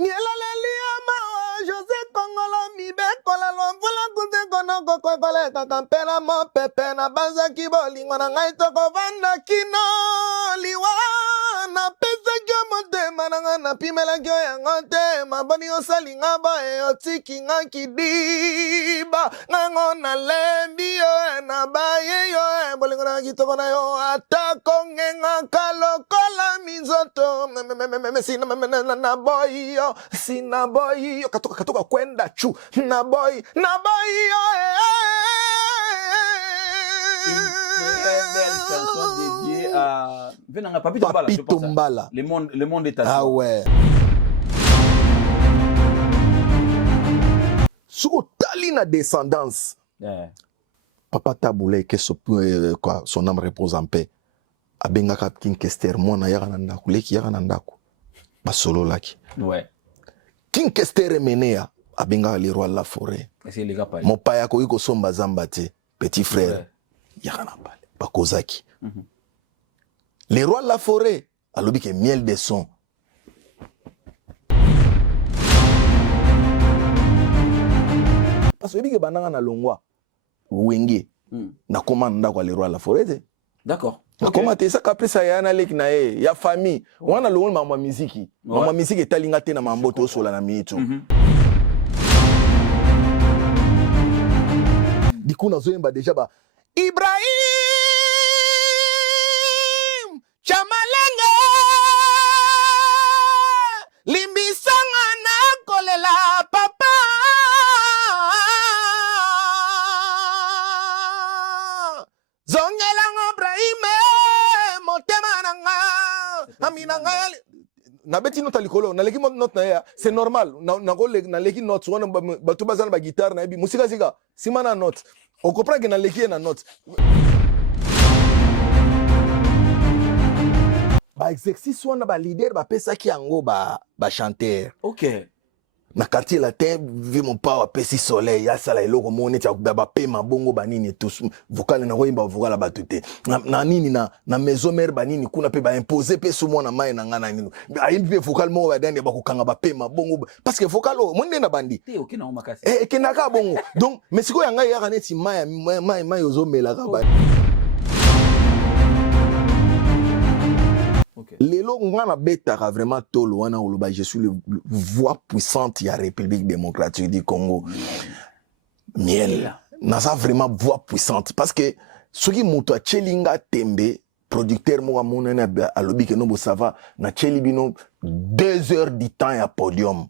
Mielaleliama José Kongolo mibekola lomvula kuze kono kokole kakampela mo pepe na banzaki bolingo na ngai tokovanda kino liwa na pesa kyo motema na nga na pimela kyo yango te maboni osalinga boye otiki nga kidiba ngango na lembi yo na baye yo bolingo na kitoko na yo atako ngenga kalokola mizoto mesina na boy yo sina boy yo katoka kwenda chu na boy yo Très belle chanson dédiée à Papito Mbala. Le monde est à toi. Ah ouais. Sur Talina descendance. Yeah. Papa Taboulé que son âme repose en paix. Abenga King Kester mwana yaka ndako leki yaka ndako. Ba solo laki. Ouais. King Kester menea abenga le roi la forêt. Est-ce les gars parlent? Mon paya ko iko somba zambate petit frère. Ouais. Yaka na pale. Ba kozaki. Les rois de la forêt, alobi ke miel de son. Parce que bige bananga na longwa wenge na komanda kwa les rois de la forêt. D'accord. Na komate ça après ça yana leki na e ya famille. Wana longwa mama muziki. Mama muziki etalinga te na mamboto sola na mitu. Diku na zoyemba déjà ba Ibrahim Chamalenga limbisanga na kolela papa zongelanga Ibrahim motema nanga aminanga na beti nota likolo na leki note na ya c'est normal na leki note wana batu bazana ba guitare na bi musika sika simana note on comprend que na leki na note ba exercice wana ba leader ba pesa ki yango ba chanteur. OK. Na quartier latin vi mon pa pesi soleil ya sala eloko moni tia ba pema bongo banini tous vocal na roimba vocal ba tuté na nini na maison mère banini kuna pe ba imposer pe so mona mai na ngana nini ayimbi vocal mo ba dande ba kokanga ba pema bongo parce que vocal o monde na bandi Te OK na makasi. kenaka bongo donc mais siko yanga ya kaneti mai ozo melaka ba OK. Lelo ngana betaka vraiment tolo wana oloba je suis le voix puissante ya République démocratique du Congo. Miel. Nasa vraiment voix puissante parce que soki muto chelinga tembe producteur mo monene alobi ke no bo sava na cheli bino 2 heures du temps ya podium.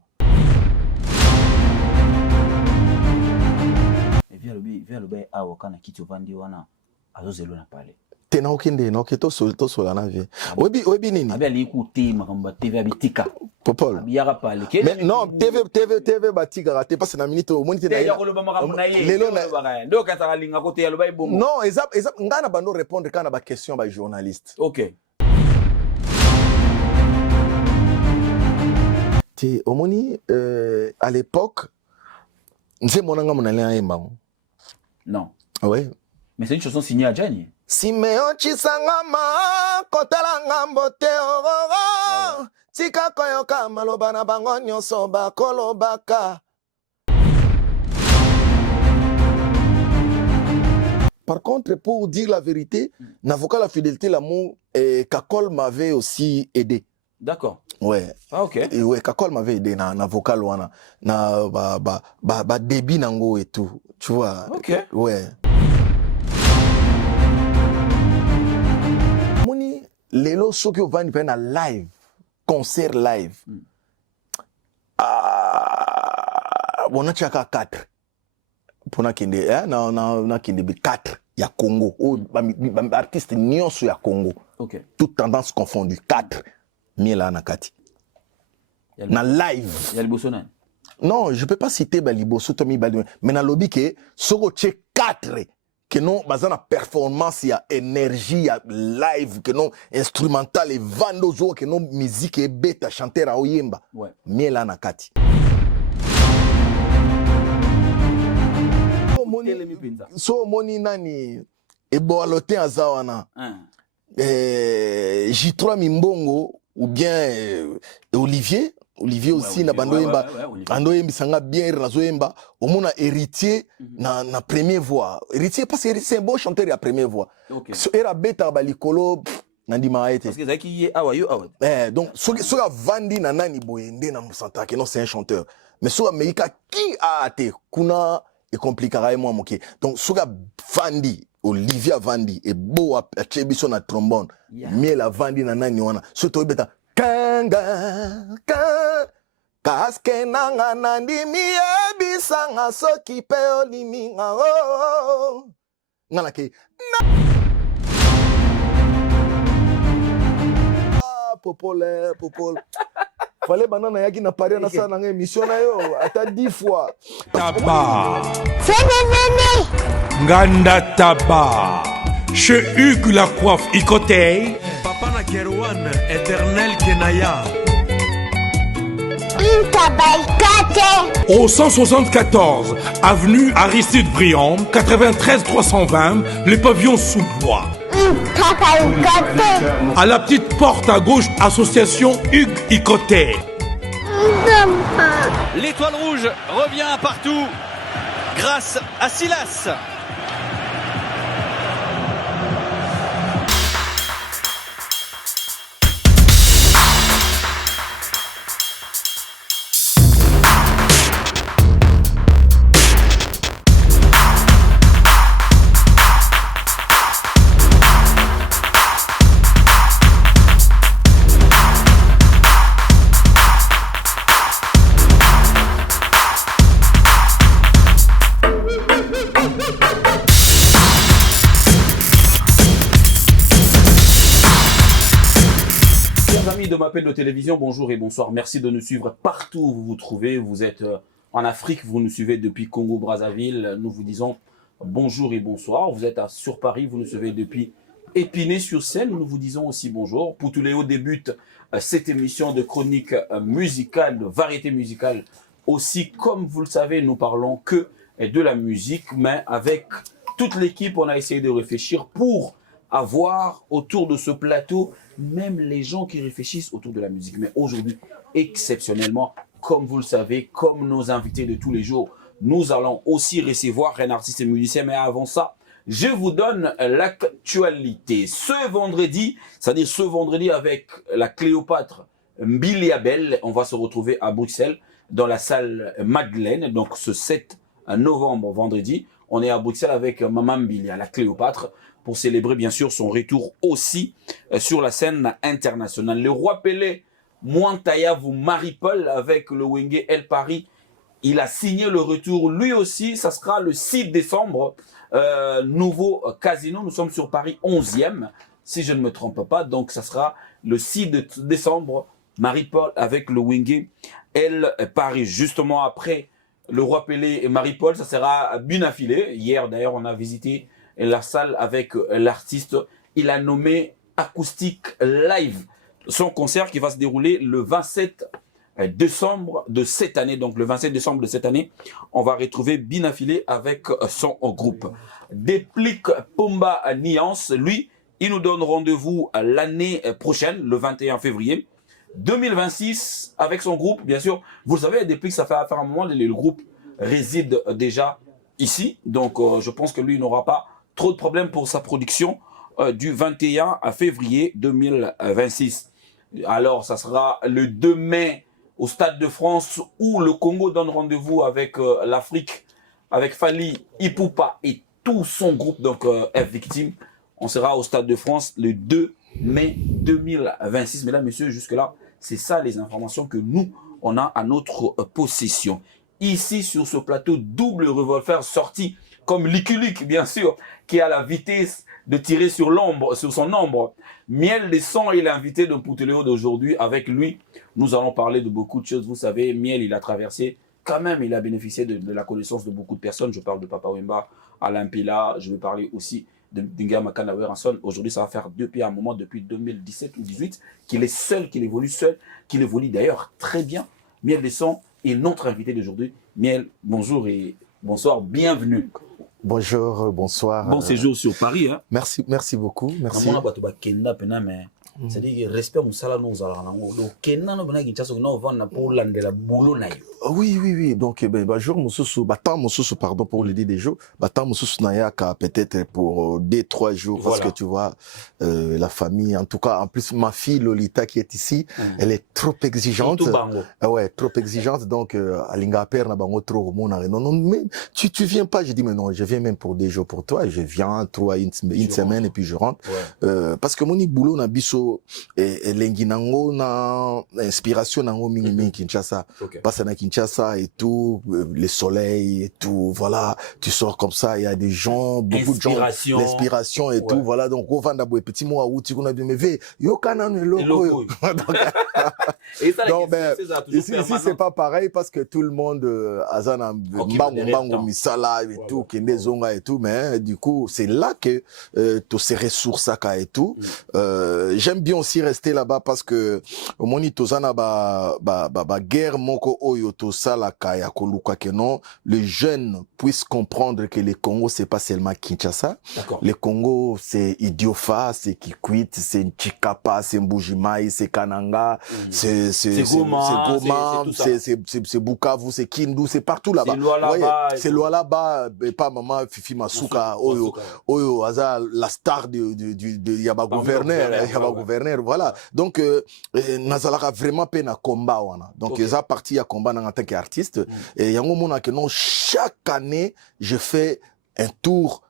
Et via le bain a wakana kiti vandi wana azozelo na pale. Tena okende na oketo sola na vie. Obi nini? Abi ali écouter makamba TV abitika. Popol. Abi yaka pale. Mais non, TV batika raté parce que na minute au monite na. Lelo na. Ndo kata linga kote ya loba bongo. Non, ezap ngana bando répondre kana ba question ba journaliste. OK. Ti omoni à l'époque nze monanga monalé yemba. Non. Ouais. Mais c'est une chanson signée à Gianni. Simeon Chisangama kotala ngambo te ororo tika koyoka maloba na bango nyonso bakolobaka. Par contre, pour dire la vérité, n'avocat la fidélité, l'amour, Kakol m'avait aussi aidé. D'accord. Ouais. Ah OK. Et ouais, Kakol m'avait aidé na vocal wana na ba débit nango et tout. Tu vois. OK. Ouais. Moni lelo soki ovandi pe na live, concert live. Bona chaka 4. Pona kende na kende bi 4 ya Congo. O ba artiste nyonso ya Congo. OK. Toute tendance confondue 4. Miela na kati. Na live. Ya liboso nani? Non, je peux pas citer Baliboso Tommy Bali, mais na lobby que soko che 4 que non bazana performance ya énergie ya live que non instrumental et vando zo que non musique et beta chanter a oyemba. Ouais. Miela na kati. So moni nani ebo alote azawana. J3 Mimbongo ou bien Olivier Olivier aussi na bando yemba ando yembisanga bien nazoyemba omona héritier na première voix héritier parce que c'est un bon chanteur à première voix era beta balikolo nandima été parce que zaki ye awa yo awa donc soka vandi na nani boyende na musanta que non c'est un chanteur mais soka meika qui a été kuna et compliquera moi moké donc soka vandi Olivier Vandi et beau à Chebiso na trombone miel a vandi na nani wana surtout beta kanga kaske nanga nandimi ebisanga soki pe oliminga ngana ke popole fallait banana yaki na pari na sa na émission na yo ata 10 fois Taba Nganda Taba chez Hugues la coiffe Icotey Papa na Kerouan éternel Kenaya au 174 avenue Aristide Briand 93 320 le pavillon sous bois. À la petite porte à gauche, association Hugues Icotey. L'étoile rouge revient partout grâce à Silas. De m'appel de télévision, bonjour et bonsoir. Merci de nous suivre partout où vous vous trouvez. Vous êtes en Afrique, vous nous suivez depuis Congo-Brazzaville. Nous vous disons bonjour et bonsoir. Vous êtes sur Paris, vous nous suivez depuis Épinay-sur-Seine. Nous vous disons aussi bonjour. Poutuléo débute cette émission de chronique musicale, de variété musicale. Aussi, comme vous le savez, nous parlons que de la musique, mais avec toute l'équipe, on a essayé de réfléchir pour avoir autour de ce plateau même les gens qui réfléchissent autour de la musique. Mais aujourd'hui, exceptionnellement, comme vous le savez, comme nos invités de tous les jours, nous allons aussi recevoir un artiste et musicien. Mais avant ça, je vous donne l'actualité. Ce vendredi, c'est-à-dire ce vendredi avec la Cléopâtre Mbiliabel, on va se retrouver à Bruxelles dans la salle Madeleine. Donc ce 7 novembre, vendredi, on est à Bruxelles avec Maman Mbilia, la Cléopâtre, pour célébrer bien sûr son retour aussi sur la scène internationale. Le roi Pelé Mwantaya vous Marie-Paul avec le Wenge El Paris, il a signé le retour lui aussi, ça sera le 6 décembre, nouveau casino, nous sommes sur Paris 11e, si je ne me trompe pas, donc ça sera le 6 décembre, Marie-Paul avec le Wenge El Paris. Justement après le roi Pelé et Marie-Paul, ça sera à Bunafilé. Hier d'ailleurs on a visité la salle avec l'artiste, il a nommé Acoustic Live, son concert qui va se dérouler le 27 décembre de cette année. Donc le 27 décembre de cette année, on va retrouver Binafilé avec son groupe. Déplique Pomba Nuance, lui, il nous donne rendez-vous l'année prochaine, le 21 février 2026, avec son groupe, bien sûr. Vous le savez, Déplique, ça fait un moment, le groupe réside déjà ici. Donc je pense que lui n'aura pas trop de problèmes pour sa production du 21 février 2026. Alors, ça sera le 2 mai au Stade de France où le Congo donne rendez-vous avec l'Afrique, avec Fally Ipupa et tout son groupe, donc F-Victime. On sera au Stade de France le 2 mai 2026. Mesdames, messieurs, jusque-là, c'est ça les informations que nous, on a à notre possession. Ici, sur ce plateau, double revolver sorti comme Lucky Luke, bien sûr, qui a la vitesse de tirer sur l'ombre, sur son ombre. Miel des Sons est l'invité de Poutuléo d'aujourd'hui. Avec lui, nous allons parler de beaucoup de choses. Vous savez, Miel, il a traversé, quand même, il a bénéficié de la connaissance de beaucoup de personnes. Je parle de Papa Wemba, Alain Pela, je vais parler aussi de Dinga Makana Weranson. Aujourd'hui, ça va faire depuis un moment, depuis 2017 ou 2018, qu'il est seul, qu'il évolue d'ailleurs très bien. Miel des Sons est notre invité d'aujourd'hui. Miel, bonjour et bonsoir, bienvenue. Bonjour, bonsoir. Bon séjour sur Paris. Hein. Merci beaucoup. Merci. c'est-à-dire respect musala nous allons donc kenna no bana kinchaso no vendre pour landela boulot na yo. Oui. Donc, jour Moussousou, tant Moussousou, pardon pour le dire des jours, tant Moussousou Nayaka, peut-être pour 2-3 jours, parce que tu vois, la famille, en tout cas, en plus, ma fille Lolita qui est ici, elle est trop exigeante. Ouais, trop exigeante, donc, Alinga Père n'a pas trop non, mais tu viens pas, je dis, mais non, je viens même pour 2 jours pour toi, je viens, 1 semaine, et puis je rentre. Parce que mon boulot na biso, lenginango na inspiration nango mingi Kinshasa. Parce que Kinshasa et tout, le soleil et tout, voilà, tu sors comme ça, il y a des gens, beaucoup de gens, l'inspiration et tout, voilà, donc on va dans les petits mots où tu connais bien, mais yo kanan le logo. Donc ici c'est pas pareil parce que tout le monde azana bango misala et tout, kende zonga et tout, mais du coup c'est là que tous ces ressources et tout. J'aime bien aussi rester là-bas parce que au moni tozana ba guerre moko oyo to sala kaya koluka que non, les jeunes puissent comprendre que le Congo c'est pas seulement Kinshasa. Le Congo c'est Idiofa, c'est Kikwit, c'est Nchikapa, c'est Mbujimai, c'est Kananga, c'est Goma, c'est Bukavu, c'est Kindu, c'est partout là-bas. C'est là-bas, pas maman Fifi Masuka oyo aza la star de Yaba gouverneur, voilà. Donc nazalaka vraiment peine à combat wana. Donc ils a parti à combat en tant qu'artiste et yango mona que non, chaque année je fais un tour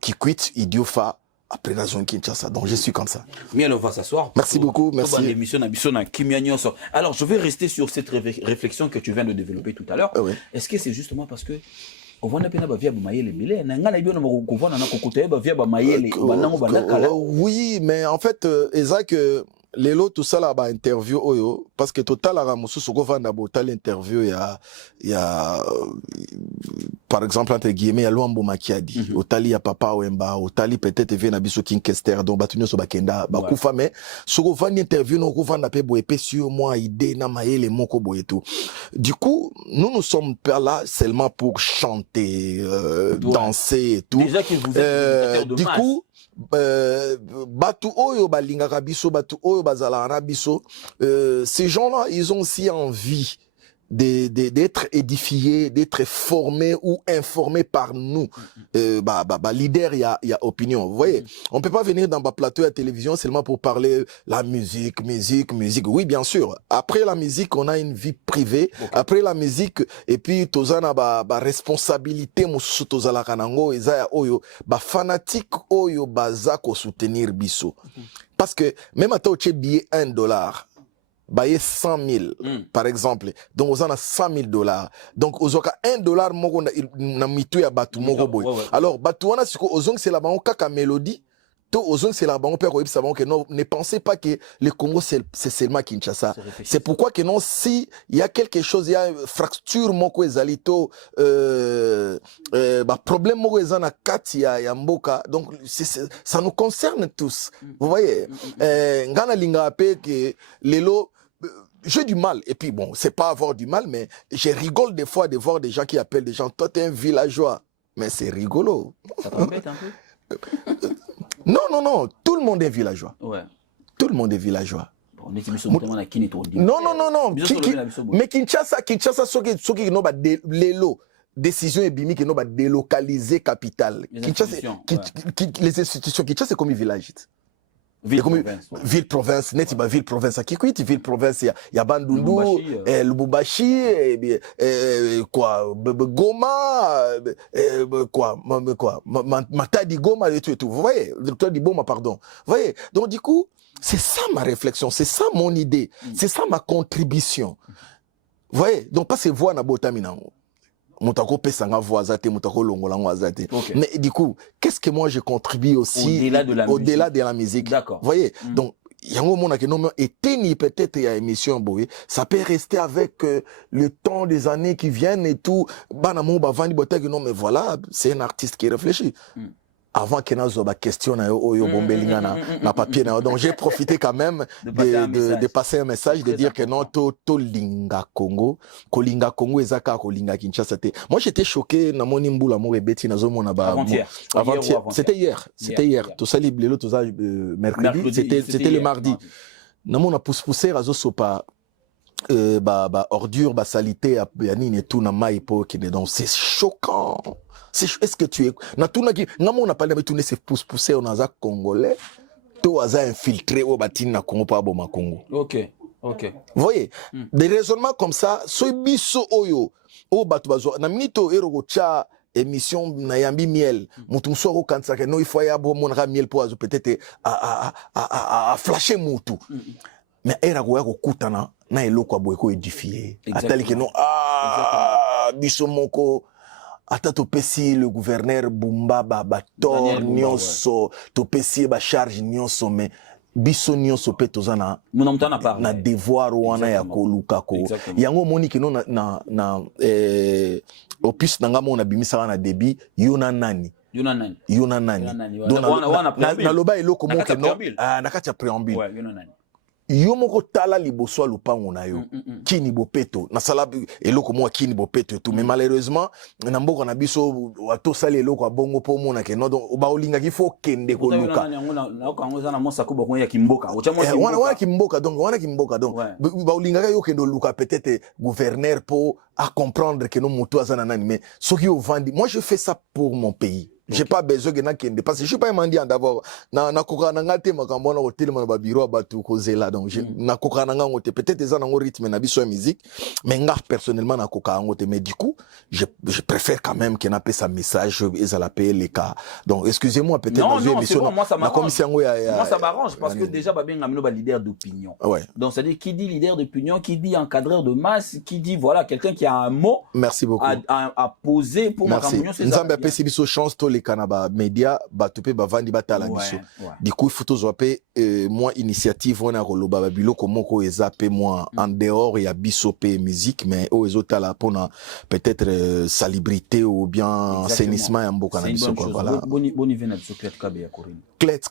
qui quitte Idiofa après la zone Kinshasa. Donc je suis comme ça. Bien, on va s'asseoir. Merci beaucoup, merci. Alors je vais rester sur cette réflexion que tu viens de développer tout à l'heure. Oui. Est-ce que c'est justement parce que oui, mais en fait, Isaac, Lelo tout ça là interview oyo parce que total la mususu ko vanda botal interview il y a par exemple entre guillemets ya Luambo Makiadi otali ya Papa Wemba otali peut-être vient na biso King Kester donc batunyo so bakenda bakufa mais soko vanda interview no ko vanda pe boepe sur moi idée na maele moko boeto. Du coup nous sommes pas là seulement pour chanter danser et tout. Déjà que vous êtes de du masse. coup batu oyo balingaka biso batu oyo bazala biso ces gens-là ils ont aussi envie d'être édifiés, d'être formés ou informés par nous. Leader, il y a opinion. Vous voyez, on peut pas venir dans ma plateau à télévision seulement pour parler la musique. Oui, bien sûr. Après la musique, on a une vie privée. Après la musique, et puis tozana responsabilité mususu tozala kanango ezaya oyo fanatique oyo bazako soutenir biso. Parce que même à toi tu billet $1. Baye 100 000 par exemple, donc on a $100 000, donc ozoka $1 moko na mitu ya batu moko boy. Alors batu wana siko ozong c'est la bango kaka mélodie to ozong c'est la bango père oyeb savon que non, ne pensez pas que le Congo c'est seulement Kinshasa. C'est pourquoi que non, si il y a quelque chose, il y a une fracture moko ezalito problème moko ezana kati ya mboka, donc ça nous concerne tous. Vous voyez, ngana linga pe que lelo j'ai du mal, et puis bon, c'est pas avoir du mal, mais je rigole des fois de voir des gens qui appellent des gens, toi t'es un villageois, mais c'est rigolo. Ça t'embête un peu? Non, tout le monde est villageois. Ouais. Tout le monde est villageois. On est non. Mais Kinshasa, soki no ba lelo décision ebimi que no ba délocaliser capitale. Kinshasa, les institutions Kinshasa c'est comme un village. Ville-province, net ba ville-province à Kikwit, ville-province ya Bandundu, Lubumbashi, quoi, Goma, quoi, Matadi Goma et tout. Vous voyez, le docteur Diboma, pardon. Vous voyez, donc du coup, c'est ça ma réflexion, c'est ça mon idée, c'est ça ma contribution. Vous voyez, donc pas ces voix na botaminango. Moutako pesanga voisate, moutako longolango azate. Mais du coup, qu'est-ce que moi je contribue aussi au-delà de la musique? D'accord. Vous voyez, donc yango mona ke non eteni peut-être ya émission boy, ça peut rester avec le temps des années qui viennent et tout. Bana mo ba vandi botek non mais voilà, c'est un artiste qui réfléchit. avant que nous ayons question na papier. Donc j'ai profité quand même de passer un message, de dire que non, to linga Congo, kolinga Congo ezaka kolinga Kinshasa te. Moi j'étais choqué na moni mbula mo ebeti na zomo na ba avant-hier. C'était hier. Tout ça libre tout ça mercredi, c'était le mardi. Na mona pousse razo sopa ordure, salité ya nini et tout na mai po kine. Donc c'est choquant. Est-ce que tu es na tuna ki ngamo na parlé mais tout ne se pousser on a congolais to aza infiltré au batine na Congo pa boma Congo. OK. Vous voyez, des raisonnements comme ça, so biso oyo o batu bazo na minito eroko cha émission na yambi miel mutu msoro kansa que no il faut ya bo monra miel po azo peut-être à flasher mutu. Mais era ko ya ko kutana na eloko aboye ko édifier. Atali que non biso moko ata topesi le gouverneur Bumba tor nyonso topesi ba charge nyonso mais biso nyonso pe tozana na devoir wana ya koluka ko yango moni kino na opus nanga mona bimisa wana débit yona nani na loba eloko moko no na kati ya préambule ouais yona nani yo moko tala liboso lupango na yo kini bopeto na sala eloko mo kini bopeto tout mais malheureusement na mboka na biso wato sala eloko abongo po mona ke no donc ba olinga ki fo kende ko luka na kango za na mosa kuba ko ya kimboka wana kimboka donc ba olinga yo kende luka peut-être gouverneur po à comprendre que no moto azana nani mais ce qui au vandi moi je fais ça pour mon pays. J'ai pas besoin de n'akende parce que je suis pas un mendiant d'abord na koka na ngate makambo na hotel na ba bureau batu kozela donc na koka na ngote peut-être ça na ngo rythme na biso musique mais nga personnellement na koka ngote mais du coup je préfère quand même qu'il n'appelle sa message et ça l'appelle les cas donc excusez-moi peut-être dans une émission moi ça m'arrange moi ça m'arrange parce que déjà ba bien ngamino ba leader d'opinion donc ça dit qui dit leader d'opinion qui dit encadreur de masse qui dit voilà quelqu'un qui a un mot merci beaucoup à poser pour ma communion c'est ça nzambe apesi biso chance to les kanaba média batupe bavandi batala biso du coup il faut tozoape moi initiative on a roloba babilo komoko ezape moi en dehors il y a bisope musique mais o ezotala pona peut-être salubrité ou bien assainissement ya mboka na biso quoi voilà boni vena biso Clet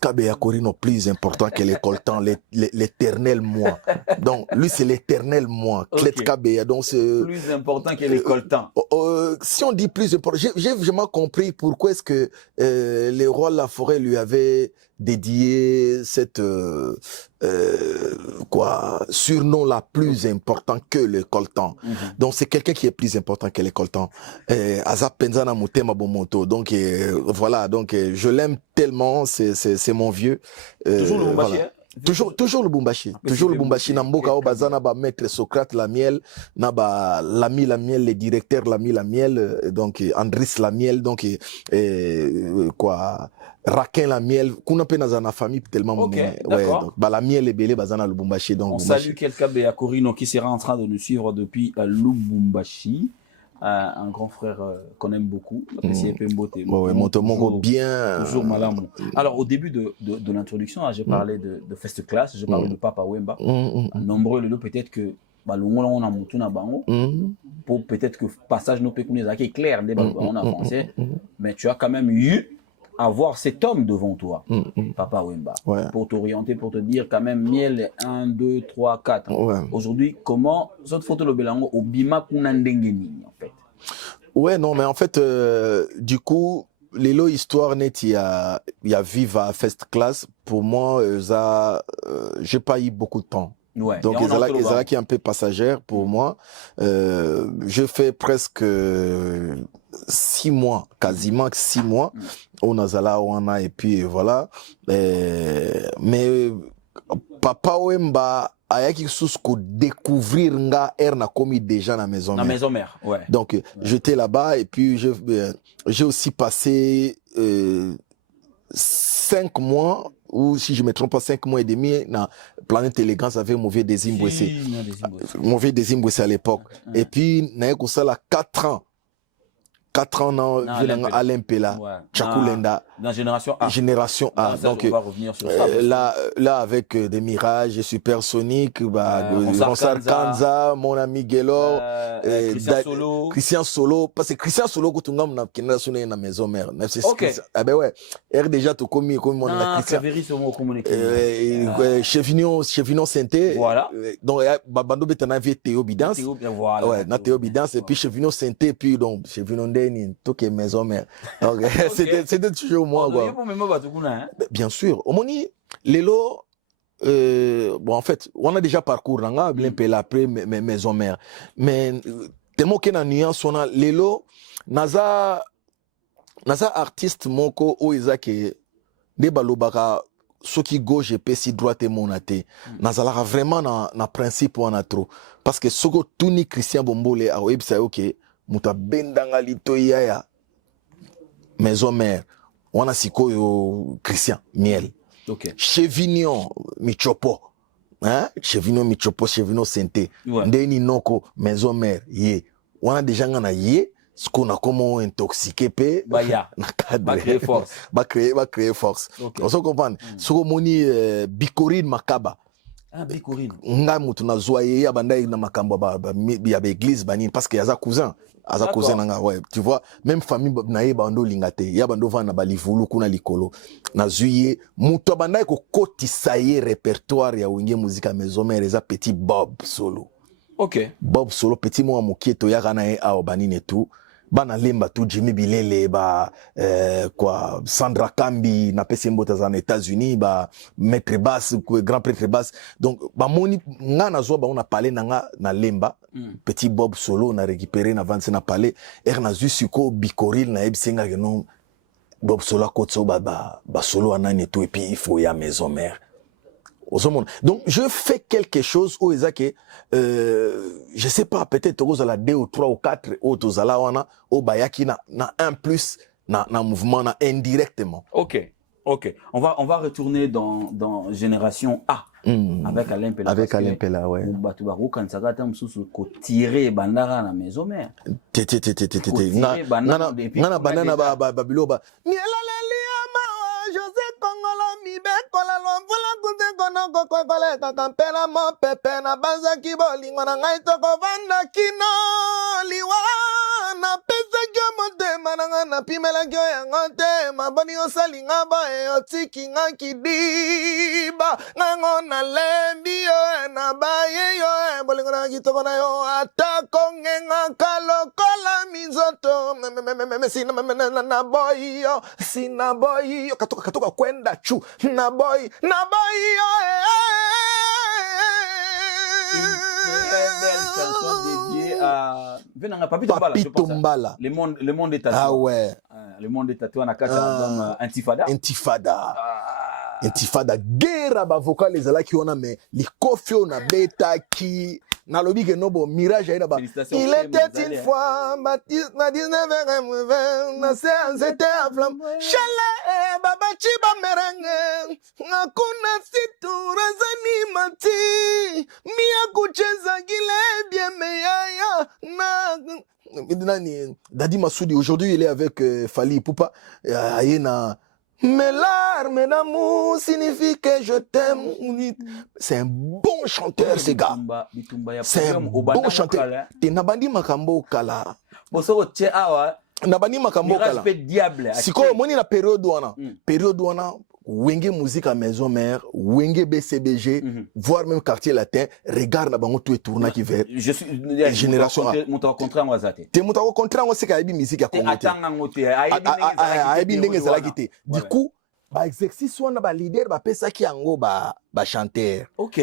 Kabe ya Corino plus important que l'école temps l'éternel moi donc lui c'est l'éternel moi Clet Kabe donc c'est plus important que l'école temps si on dit plus important j'ai vraiment compris pourquoi est-ce que le roi Laforêt lui avait dédié cette surnom la plus important que le coltan. Donc c'est quelqu'un qui est plus important que le coltan. Azap Penzana Mutema Bomoto. Donc voilà, donc je l'aime tellement, c'est mon vieux. Toujours le Bumbashi, voilà. Toujours le Bumbashi. Toujours le Bumbashi. Namboka Obazana ba maître Socrate Lamiel, naba Lami Lamiel, le directeur Lami Lamiel, donc Andris Lamiel, donc Raquin Lamiel, kuna pe na famille tellement ouais, donc la miel est belé bazana Lubumbashi donc on salue quelqu'un à Corino qui sera en train de nous suivre depuis Lubumbashi. Un grand frère qu'on aime beaucoup, toujours Malamou. Alors au début de l'introduction, j'ai parlé de First Class, je parlais de Papa Wemba. Nombreux le peut-être que on a monté na bango pour peut-être que passage nos pécuniers est clair, on a avancé, mais tu as quand même eu à voir cet homme devant toi, Papa Wemba, pour t'orienter, pour te dire quand même miel 1, 2, 3, 4. Aujourd'hui, comment cette photo le belango au bima kunandengeni en fait. Ouais, non, mais en fait, du coup, l'élo histoire net, il y a Vive à First Class. Pour moi, j'ai pas eu beaucoup de temps. Ouais, donc Ezala qui est un peu passagère pour moi. Je fais presque 6 mois, quasiment 6 mois. On a et puis voilà. Mais Papa Wemba a découvrir nga na commis déjà na maison mère. Na maison mère, ouais. Donc j'étais là-bas et puis j'ai aussi passé 5 mois ou si je me trompe pas 5 mois et demi na Planète Élégance avec Mauvais Désir Mbouessé. Mauvais Désir Mbouessé à l'époque. Et puis na ko sala 4 ans 4 ans dans Alain Pela, Chakulenda, dans Génération A. Génération A. Donc, on va revenir sur ça. Là, avec des Mirages, Supersonic, Ronsar Kanza, mon ami Gelor, Christian Solo, parce que Christian Solo, quand on a une na maison mère. Ah ben ouais, déjà tout comme mon ami Christian. Chevignon Synthé. Voilà. Donc, Bando Betana avait Théo Bidance. Voilà. Ouais, na Théo Bidance, et puis Chevignon Synthé, puis donc, Chevignon Deni, tout qui est maison mère. Donc, c'était toujours moi, quoi. Bien sûr. Au moni, Lelo, bon, en fait, on a déjà parcouru, on a après maison mère. Mais, tellement qu'il y a une nuance, on a Lelo, naza artiste moko oizake de balobaka soki gauche et si droite monate nazalaka vraiment na principe wana trop parce que soko tuni Christian Bombole a websa OK muta bendanga litoya ya maison mère wana sikoyo Christian Miel OK Chevignon Michopo hein Chevignon Michopo Chevignon Synthé ndeni noko maison mère ye wana déjà ngana ye ce qu'on a comment intoxiqué pe ba créer force ba créer force on se comprend ce que moni Bicorine Makaba Bicorine nga mutu na zoye ya bandai na makambo ba église bani parce que yaza cousin nanga ouais tu vois même famille na ye bando lingate ya bando vana ba livulu kuna likolo na zuye mutu bandai ko kotisa ye répertoire ya winge musique maison mère eza petit Bob Solo. OK. Bob Solo petit mo mokieto ya kana e a banine tout. Bana lemba tout Jimmy Bilele quoi Sandra Kambi na pesi mbota za États-Unis maître basse grand prêtre basse donc moni ngana zo on a parlé na lemba petit Bob Solo na récupéré na vendre na parler na jusiko Bicoril na ebsenga que non Bob Solo kotso ba solo anani tout et puis il faut ya maison mère. Donc, je fais quelque chose où je sais pas, peut-être aux la 2 ou 3 ou 4 autres à la wana, au bayaki na 1 plus, na mouvement, na indirectement. OK. On va retourner dans Génération A. Avec Alain Pela. Avec Alain Pela, ouais. Batubaru kan sagata msusu ko tirer bandara na maison mère. Ngana banana ba biloba. José Congolo mi be kola lomvula kunte kono koko kole tatampela mo pepe na banza kibolingo na ngai toko vanda kino liwa na pesa kyo motema na nga na pimela kyo yango te maboni osalinga ba e otiki nga kidiba ngango na lembi yo na baye yo bolingo na kitoko na yo atako ngenga kalokola mizoto sina boy yo katoka kwenda chu na boy yo belle chanson dédiée à Papito Mbala. Le monde est tatoué. Ah ouais. Le monde est tatoué. On a 4 albums Intifada. Intifada. Guerre ba vocal les ala qui on a mais les kofio na beta qui na lobi que nobo mirage aina ba. Il était une fois baptiste na 19 na séance était à flamme. Chalé baba chiba merengue. Hakuna situ razani mati. Mia kucheza gile bien meyaya na Dadi Massoudi, aujourd'hui il est avec Fali Poupa. Ayena mes larmes d'amour signifient que je t'aime. C'est un bon chanteur, ce gars. C'est un bon chanteur. T'es nabandi makambo kala. Nabandi makambo kala. Siko moni la période wana. Période wana. Wenge musique à maison mère, Wenge BCBG, voire même quartier latin, regarde bango tout est tourna qui vers. Je suis génération A. Mon contrat moi zate. Te mon contrat moi c'est kaibi musique à Congo. Aibi ndenge zala kité. Du coup, ba exercice wana ba leader ba pesa ki yango ba chanteur. OK.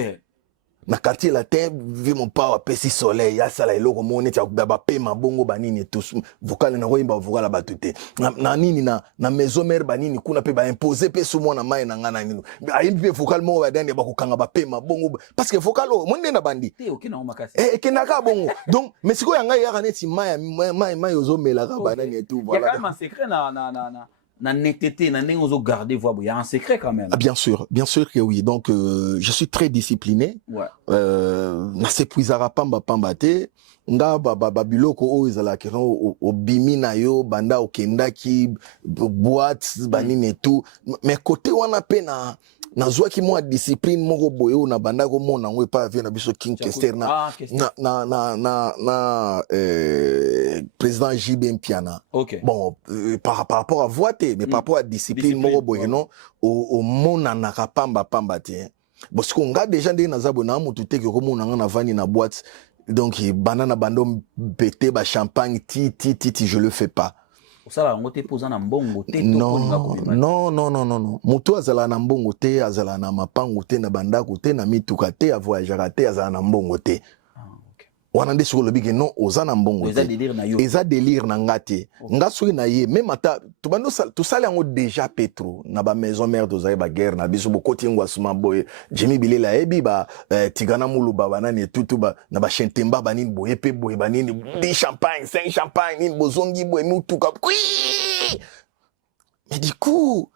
Na quartier latin, vu mon père pesi soleil, ya sala eloko moni tia ba pema bongo banini tous vocal na roimba vocal la batute. Na nini na maison mère banini kuna pe ba imposer pe sous na mai na ngana nini. Aimbi vocal mo ba dande ba kokanga ba pema bongo parce que vocal o monde na bandi. OK na makasi. Kenaka bongo. Donc mais siko yanga ya kaneti mai ozo melaka banani et tout voilà. Il y a quand même un secret na netteté, na ndenge ozo garder voix, il y a un secret quand même. Ah, bien sûr que oui. Donc, je suis très discipliné. Ouais. Na s'épuisera pamba te. Nga biloko o ezala kero o bimi na yo banda o kendaki boîte banine et tout. Mais côté wana pe na zwa ki mo discipline moko boyo na banda ko mona ngwe pa vient na biso King Kester na président JB Mpiana. OK. Bon, par rapport à voix mais par rapport à discipline moko boyo non o mona na pamba te. Parce qu'on nga déjà ndé na zabo na mutu te ko mona na vani na boîte. Donc, banana bandom pété ba champagne ti je le fais pas. Ça on te posa na mbongo te non. Mutu azala na mbongo te, azala na mapango te na bandako te na mituka te, a voyager te, azala na mbongo te. Wana nde solo bige non oza na mbongo te. Eza délire na ngate. Nga soki na ye même ata to bando to sali yango déjà Petro na ba maison mère dozaye ba guerre na biso bokoti ngwa suma boye Jimmy Bilela ebi ba Tigana Muluba banani tutu ba na ba Shentemba banini boye pe boye banini 10 champagne 5 champagne ni bozongi boye mutuka. Mais du coup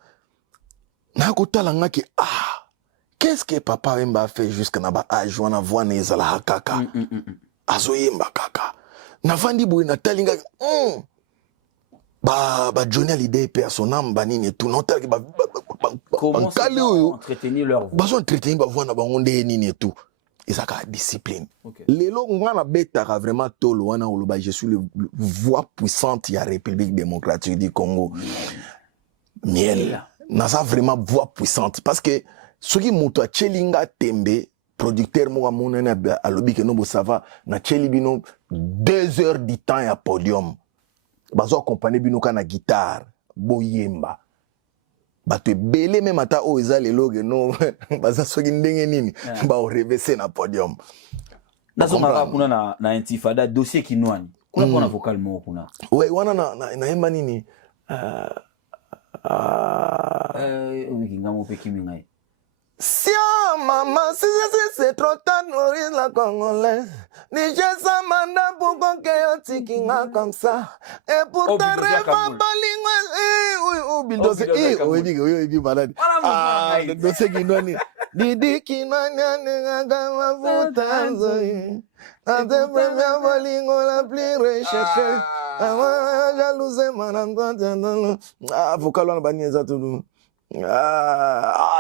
na kotala ngaki qu'est-ce que papa Wemba a fait jusqu'à na ba âge wana voix na ezala kaka. Azoyemba kaka navandi boye na talinga ba Johnny Hallyday personnam banini et tout notaki ba comment entretenir leur voix bazo entretenir ba voix na bango nde nini et tout ezaka discipline. Lelo ngana betaka vraiment tolo wana oloba je suis le voix puissante ya République démocratique du Congo. Miel naza vraiment voix puissante parce que soki muto a chelinga tembe producteur mo amonene alobi ke no bo sava na cheli bino 2 heures du temps ya podium bazo accompagner bino kana guitare boyemba bato ebele même ata o eza lelo ke no baza soki ndenge nini ba o revese na podium nazo ngaka kuna na intifada dossier kinwani kuna pona vocal mo kuna ouais wana na yemba nini ngamo pe kimingai. Si maman, si c'est trop tard, nourrir la Congolaise. Niger sa mandat pour qu'on ait un tikinga comme ça. Et pour ta rêve, oui, bulldozer. Oui, malade. Le dossier qui donne. Didi qui n'a pas voulu. La première bolingo la plus recherchée. Jalouse, madame. Vocal on a banni ça tout.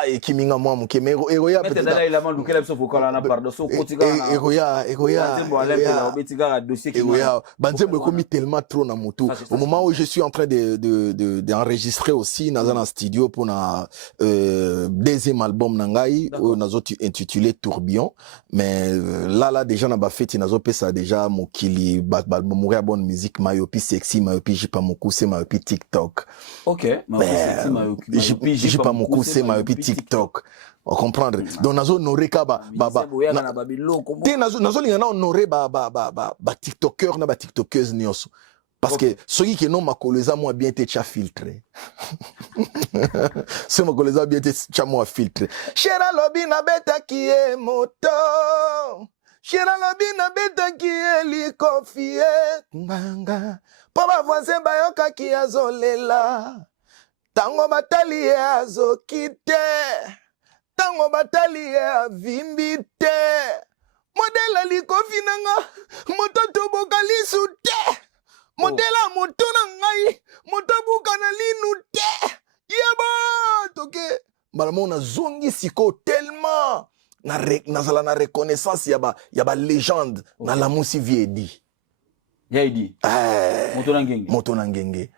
Et kiminga moi mon kemero eroya peut-être là il a mal lukela biso vocal na pardon so kotika na eroya dossier qui banzembo ekomi tellement trop na moto au moment où je suis en train d'enregistrer aussi dans un studio pour na deuxième album nangai nazo intitulé Tourbillon mais là déjà na ba fête nazo pesa déjà mokili ba mourir bonne musique mayopi sexy mayopi jipa mokuse mayopi TikTok. OK mayopi sexy mayopi j'ai pas mon coup c'est ma TikTok on comprendre donc nazo honorer ka ba nazo linga na honorer ba tiktokeur na ba tiktokeuse nyonso parce que celui qui non makoleza moi bien te cha filtré c'est makoleza bien te cha moi filtré chera lobi na beta qui est moto chera lobi na beta qui est likofie nganga papa voisin bayoka ki azolela tango batali ya zokite tango batali ya vimbite modela likofi nanga mototo bokali sute modela motona ngai motobuka na linu te yaba toke malamo na zongi siko tellement na la reconnaissance ya ba légende na la musi viedi yaidi motona ngenge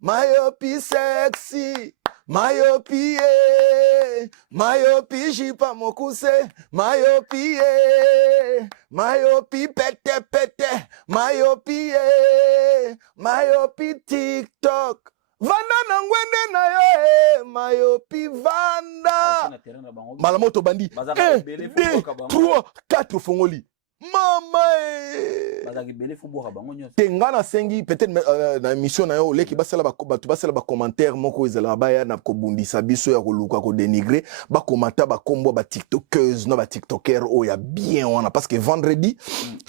myopie sexy myopie jipa mokuse myopie pete myopie TikTok vanda na ngwende na yo myopie vanda malamoto bandi 1 2 3 4 fongoli Mama tenga na sengi peut-être na émission na yo leki basala ba commentaire moko ezala baya na ko bundisa biso ya koluka ko dénigrer ba commentaire ba kombo ba tiktokeuse no ba tiktoker o ya bien wana parce que vendredi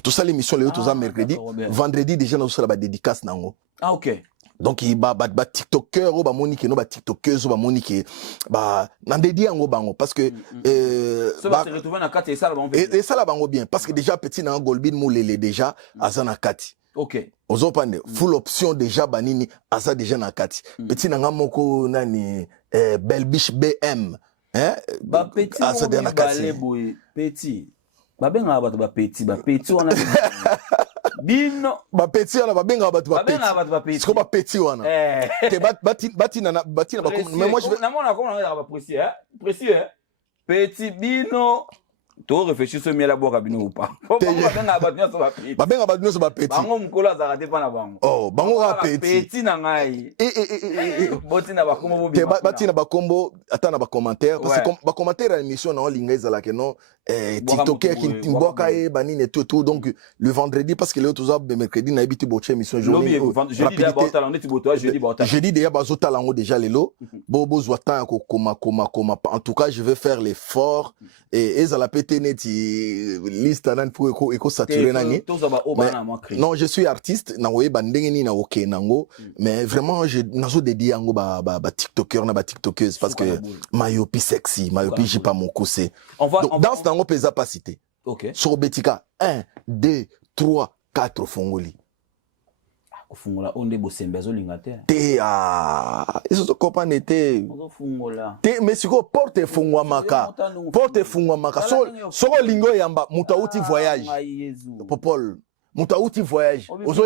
tout ça l'émission le tout ça mercredi vendredi déjà na sala ba dédicace nango. Ah OK. Donc il ba tiktoker o ba monique no ba tiktokeuse o ba monique ba na dédié yango bango parce que ça va se retrouver na kati et ça la bango bien parce que déjà petit na Golbin Moulele déjà azana kati. OK. Ozopande full option déjà banini aza déjà na kati. Petit na moko nani Belbish BM hein ba petit aza na kati. Petit ba benga ba petit wana bino ba petit wana ba benga ba petit siko ba petit wana te bati na mais moi je veux na mona comment on va précis hein petit bino to réfléchir ce miel à boire bino ou pas ba benga ba nyonso ba petit bango mkola za raté pas na bango oh bango ba petit na ngai boti na ba kombo te bati na ba kombo ata na ba commentaire parce que ba commentaire à l'émission na linga ezala que non tiktoker qui mboka e banine tout donc le vendredi parce que le tout ça mercredi na habité boche émission journée jeudi déjà bazota lango déjà lelo bobo zwata ko koma en tout cas je vais faire l'effort et ezala pété neti liste nan pour eko saturer nani non je suis artiste na oye bandenge ni na OK nango mais vraiment je nazo dédié yango ba tiktoker na ba tiktokeuse parce que mayopi sexy mayopi j'ai pas mon cousé donc dans ce tango pesa pas cité OK sur Betika 1 2 3 4 fongoli fungola onde bosembe azolinga te te ah eso comprendre te fungola te mais siko porte fungwa maka so lingo yamba mutauti voyage popol mutauti voyage ozo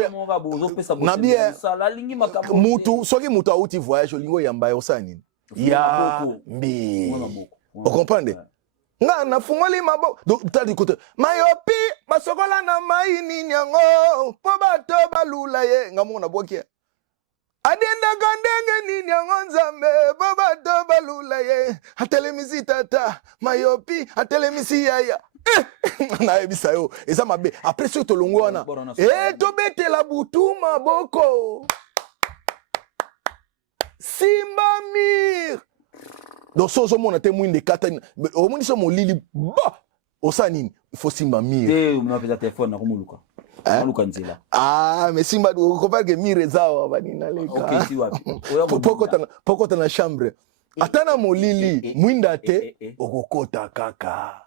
na bien mutu soki mutauti voyage lingo yamba yosani ya mbi vous comprenez nga na fungoli mabo donc tali côté mayopi basokola na mai ni nyango po bato balula ye nga mona bokia adenda kandenge ni nyango nzambe po bato balula ye atelemisi tata mayopi atelemisi yaya na ebisa yo eza mabe après ce to longo wana to betela butu maboko Simba Mir donc sozo mona te mwinde kata au moins so molili ba osanini il faut Simba Mir te on appelle téléphone na kumuluka kumuluka nzela mais Simba do ko pas que Mir ezao banina leka OK si wapi poko na chambre atana molili mwinda te okokota kaka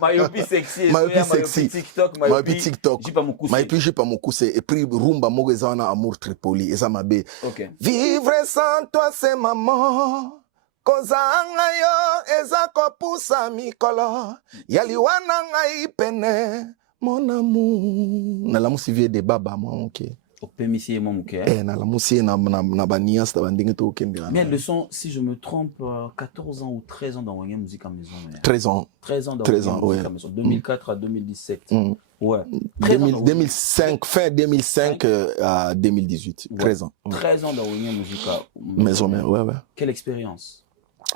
mayopi sexy TikTok mayopi jipa mukuse et puis rumba moko ezana amour Tripoli eza mabe OK vivre sans toi c'est maman kozanga yo eza kopusa mikolo yaliwana ngai pene mon amour na la musique de baba moi OK opemisi mo muke na la musique na banias na bandinge to kembira mais le son si je me trompe 14 ans ou 13 ans dans la musique à maison 13 ans dans la musique à maison 2004 à 2017 ouais 2005 fin 2005 à 2018 13 ans 13 ans dans la musique à maison ouais quelle expérience.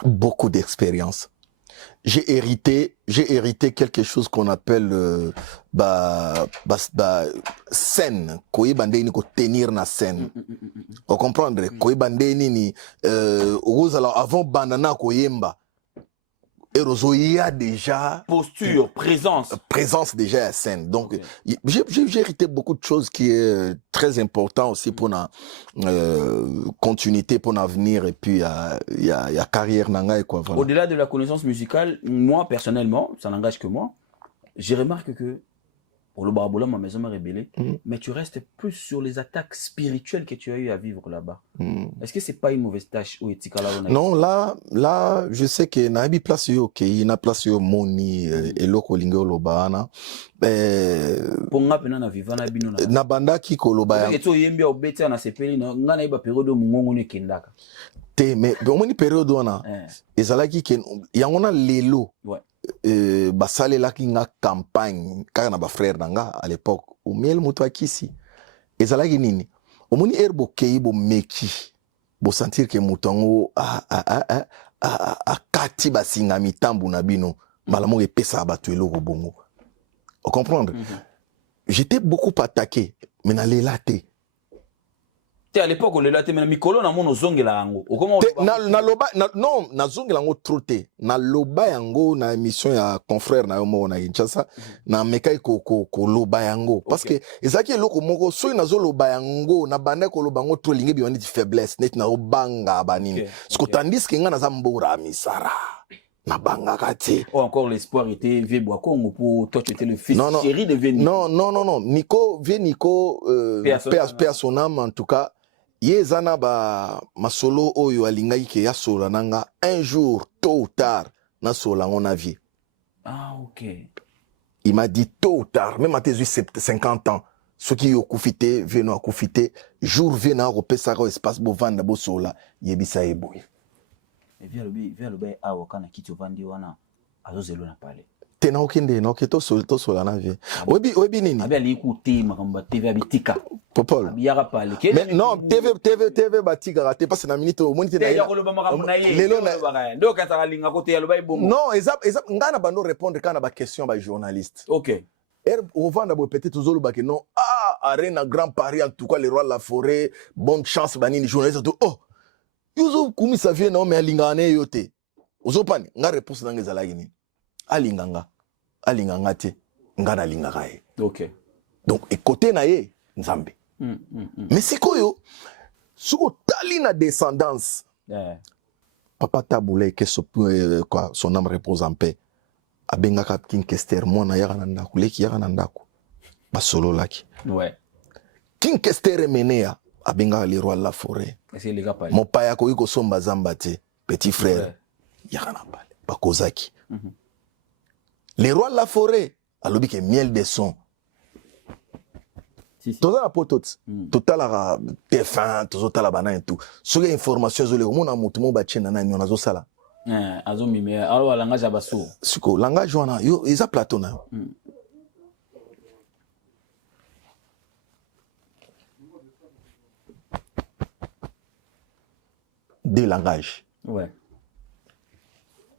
Beaucoup d'expérience. J'ai hérité quelque chose qu'on appelle scène. Koi bande ni ko tenir na scène. Vous comprendre? Koi bande ni avant bandana koyemba. Erozo y a déjà posture, présence déjà à scène. Donc j'ai hérité beaucoup de choses qui est très important aussi pour la continuité, pour l'avenir et puis il y a carrière nanga et quoi voilà. Au-delà de la connaissance musicale, moi personnellement, ça n'engage que moi, j'ai remarqué que pour le Baraboula, ma maison m'a rébellé, mais tu restes plus sur les attaques spirituelles que tu as eu à vivre là-bas. Est-ce que c'est pas une mauvaise tâche ou éthique là? Non, là, je sais que Nabi place yo OK, il na place yo Moni et loko lingo lobana. Ponga pena na vivana bino na banda ki koloba. Et to yembi obeta na sepeli na ngana iba période mungongo ne kendaka. Te mais omoni période wana ezalaki ken yangona lelo. Ouais. Basalelaki nga campagne kaka na ba frère nanga à l'époque au miel moto akisi ezalaki nini omoni herbo keibo meki bo sentir que mutongo akati basinga mitambu na bino malamu epesa bato eloko bongo comprendre? J'étais beaucoup attaqué, mais na lelate. À l'époque, on l'a mais Mikolo na mono zongela yango. Comment na loba non na zongela yango troté. Na loba yango na émission ya confrère na yomo na Kinshasa na mekai ko loba yango parce que ezaki eloko moko so na zo loba yango na banda ko loba yango trolinge bi wani faiblesse net na obanga banini. Ce que tandis que nga na zambora misara. Na banga kati. Oh, encore l'espoir était vieux Boakongo pour toi tu étais le fils chéri de Vénico. Non. Nico paix à son âme en tout cas. Yezana ba masolo oyo alingai ke ya sola nanga un jour tôt ou tard na sola on a vie. Ah OK. Il m'a dit tôt ou tard même à tes 50 ans ce qui yo kufite veno akufite jour vena repesa ko espace bo vanda bo sola yebisa eboy. Et via le bay awo kana kiti vandi wana azozelo na pale. Tena okende na oketo sola na vie. Obi nini? Abi ali ku tema kamba TV abitika. Popol. Mais non, TV batika raté parce que na minute au moins te non, exact ngana bando répondre quand na ba question ba journaliste. OK. On va d'abord peut-être toujours ba que non arena Grand Paris en tout cas les rois de la forêt bonne chance banini journaliste tout oh. Yuzo kumi ça vient non mais alingane yote. Ozopani nga réponse na ngeza lagini. Alinganga te ngana lingaka ye. OK. Donc et côté na ye nzambe. Mais c'est quoi yo? Suko tali na descendance. Papa Taboulé que son âme repose en paix. Abenga kap King Kester mwana yaka na ndako leki yaka na ndako. Ba solo laki. Ouais. King Kester menea abenga le roi de la forêt. Est-ce les gars parlent? Mon paya ko yiko somba zambate petit frère. Yaka na pale. Ba kozaki. Les rois de la forêt alobi ke miel de son. Toza la potot total la TF1 toza la bana et tout sur les informations zo le mona mutu mo ba chena na nyona zo sala azo mime alo langage abaso siko langage wana yo eza plateau na des langages ouais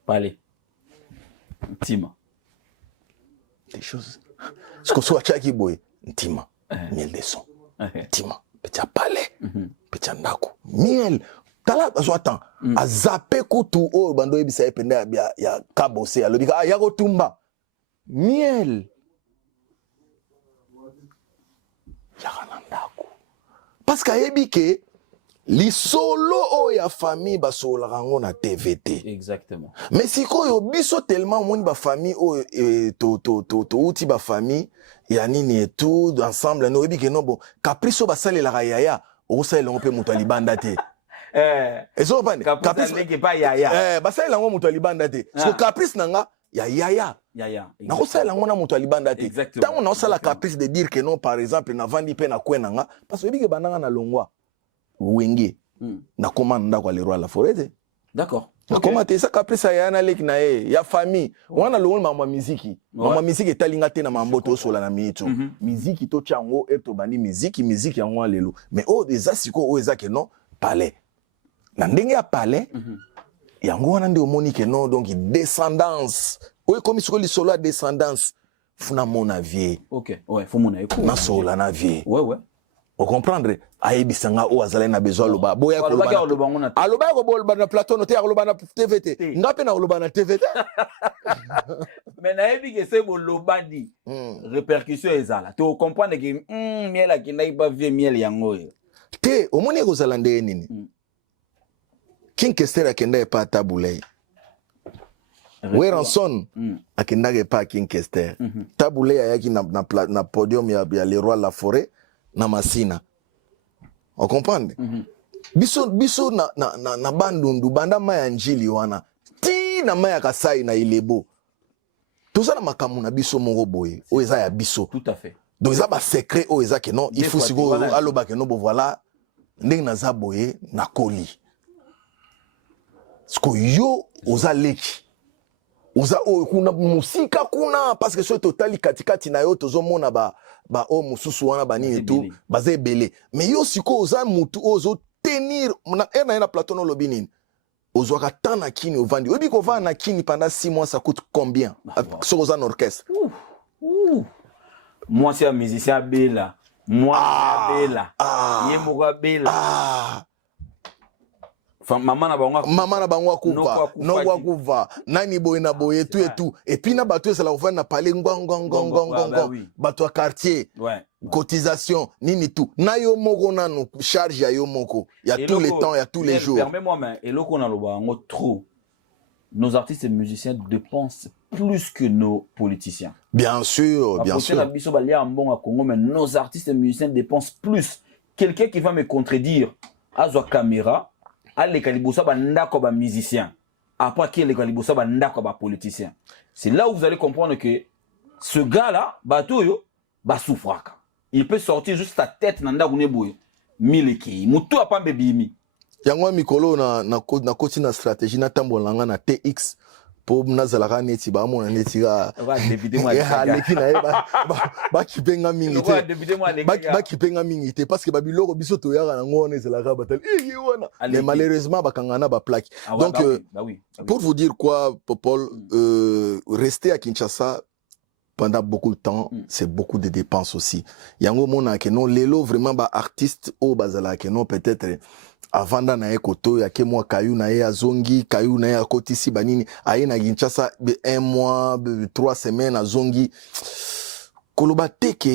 parler ntima des choses ce que soit chaki boy ntima miel de son ntima petit palais petit ndako miel tala bazo attend a zappé kutu o bando ebisa ependa ya kabose alobika ya kotumba miel ya ndako parce que ebike li solo o ya famille ba solo rango na TVT exactement mais sikoyo biso tellement moni ba famille o to uti ba famille ya nini et tout ensemble no ebike no bon caprice ba sale la yaya o sale ngo pe muto libanda te ezo bane caprice leke pa yaya ba sale ngo muto libanda te so caprice nanga ya yaya na ko sale ngo na muto libanda te tango na sala caprice de dire que non par exemple na vandi pe na kwenanga parce que ebike bananga na longwa wenge na commande kwa le roi la forêt d'accord na comment ça caprice ya na leki na ya famille wana lo mama muziki etalinga te na mamboto sola na miito muziki to chango eto bani muziki yango lelo mais o des asiko o ezake non palais na ndenge ya palais yango wana nde omoni ke non donc descendance o comme siko li solo descendance funa mona vie OK ouais faut mona eko na sola na vie ouais on comprendre ayebisanga o azala na besoin loba boya ko loba aloba ko bol na plateau noté aloba na TVT ngape na aloba na TVT mais na yebi que c'est bo loba di répercussion ezala to comprendre que miel akina iba vie miel yango te omoni ko zala nde nini King Kester akenda pa Taboulé Weranson akenda pa King Kester Taboulé ayaki na podium ya le roi la na masina on comprendre biso na bandundu banda maya njili wana ti na maya kasai na ilebo toza na makamu na biso moko boye o eza ya biso tout à fait donc eza ba secret o eza ke non il faut siko aloba ke non bo voilà ndenge na za boye na koli sko yo oza leki oza o kuna musika kuna parce que so totali katikati na yo tozomona ba o mususu wana bani et tout bazé belé mais yo siko oza mutu ozo tenir na na plateau no lobinine ozo ka tana kini ovandi obi ko vana kini pendant 6 mois ça coûte combien so oza en orchestre Moi, c'est un musicien Bella. Moi, Bella. Yemura Bella. Enfin, maman na bangwa kuva. No kwa kuva. Nani boye na boye tout et tout. Et puis na bateau ça la ouvert na parler bateau à quartier. Ouais. Cotisation, nini tout. Na yo moko na no charge ya yo moko. Il y a tous les temps, il y a tous les jours. Permets-moi, mais et loko na loba trop. Nos artistes et musiciens dépensent plus que nos politiciens. Bien sûr, bien sûr. Mais nos artistes et musiciens dépensent plus. Quelqu'un qui va me contredire, à sa caméra, à l'écalibosa bandako ba musicien. Après qui l'écalibosa bandako ba politicien. C'est là où vous allez comprendre que ce gars-là, bato yo, ba souffraka. Il peut sortir juste sa tête nanda guneboy. Mileki, mutu apa mbebimi. Yango mikolo na koti na stratégie na tambola nga na TX pour nazalaka neti ba mona neti ga ba kipenga mingi te ba kipenga mingi te parce que ba biloko biso to yaka na ngone ezalaka batal wana mais malheureusement ba kangana ba plaque donc pour vous dire quoi Popol rester à Kinshasa pendant beaucoup de temps, c'est beaucoup de dépenses aussi. Yango mona ke non lelo vraiment ba artiste au bazala ke non peut-être avant na ekoto ya ke moi kayu na ya zongi kayu na ya kotisi banini aye na Kinshasa 1 mois 3 semaines à zongi koloba teke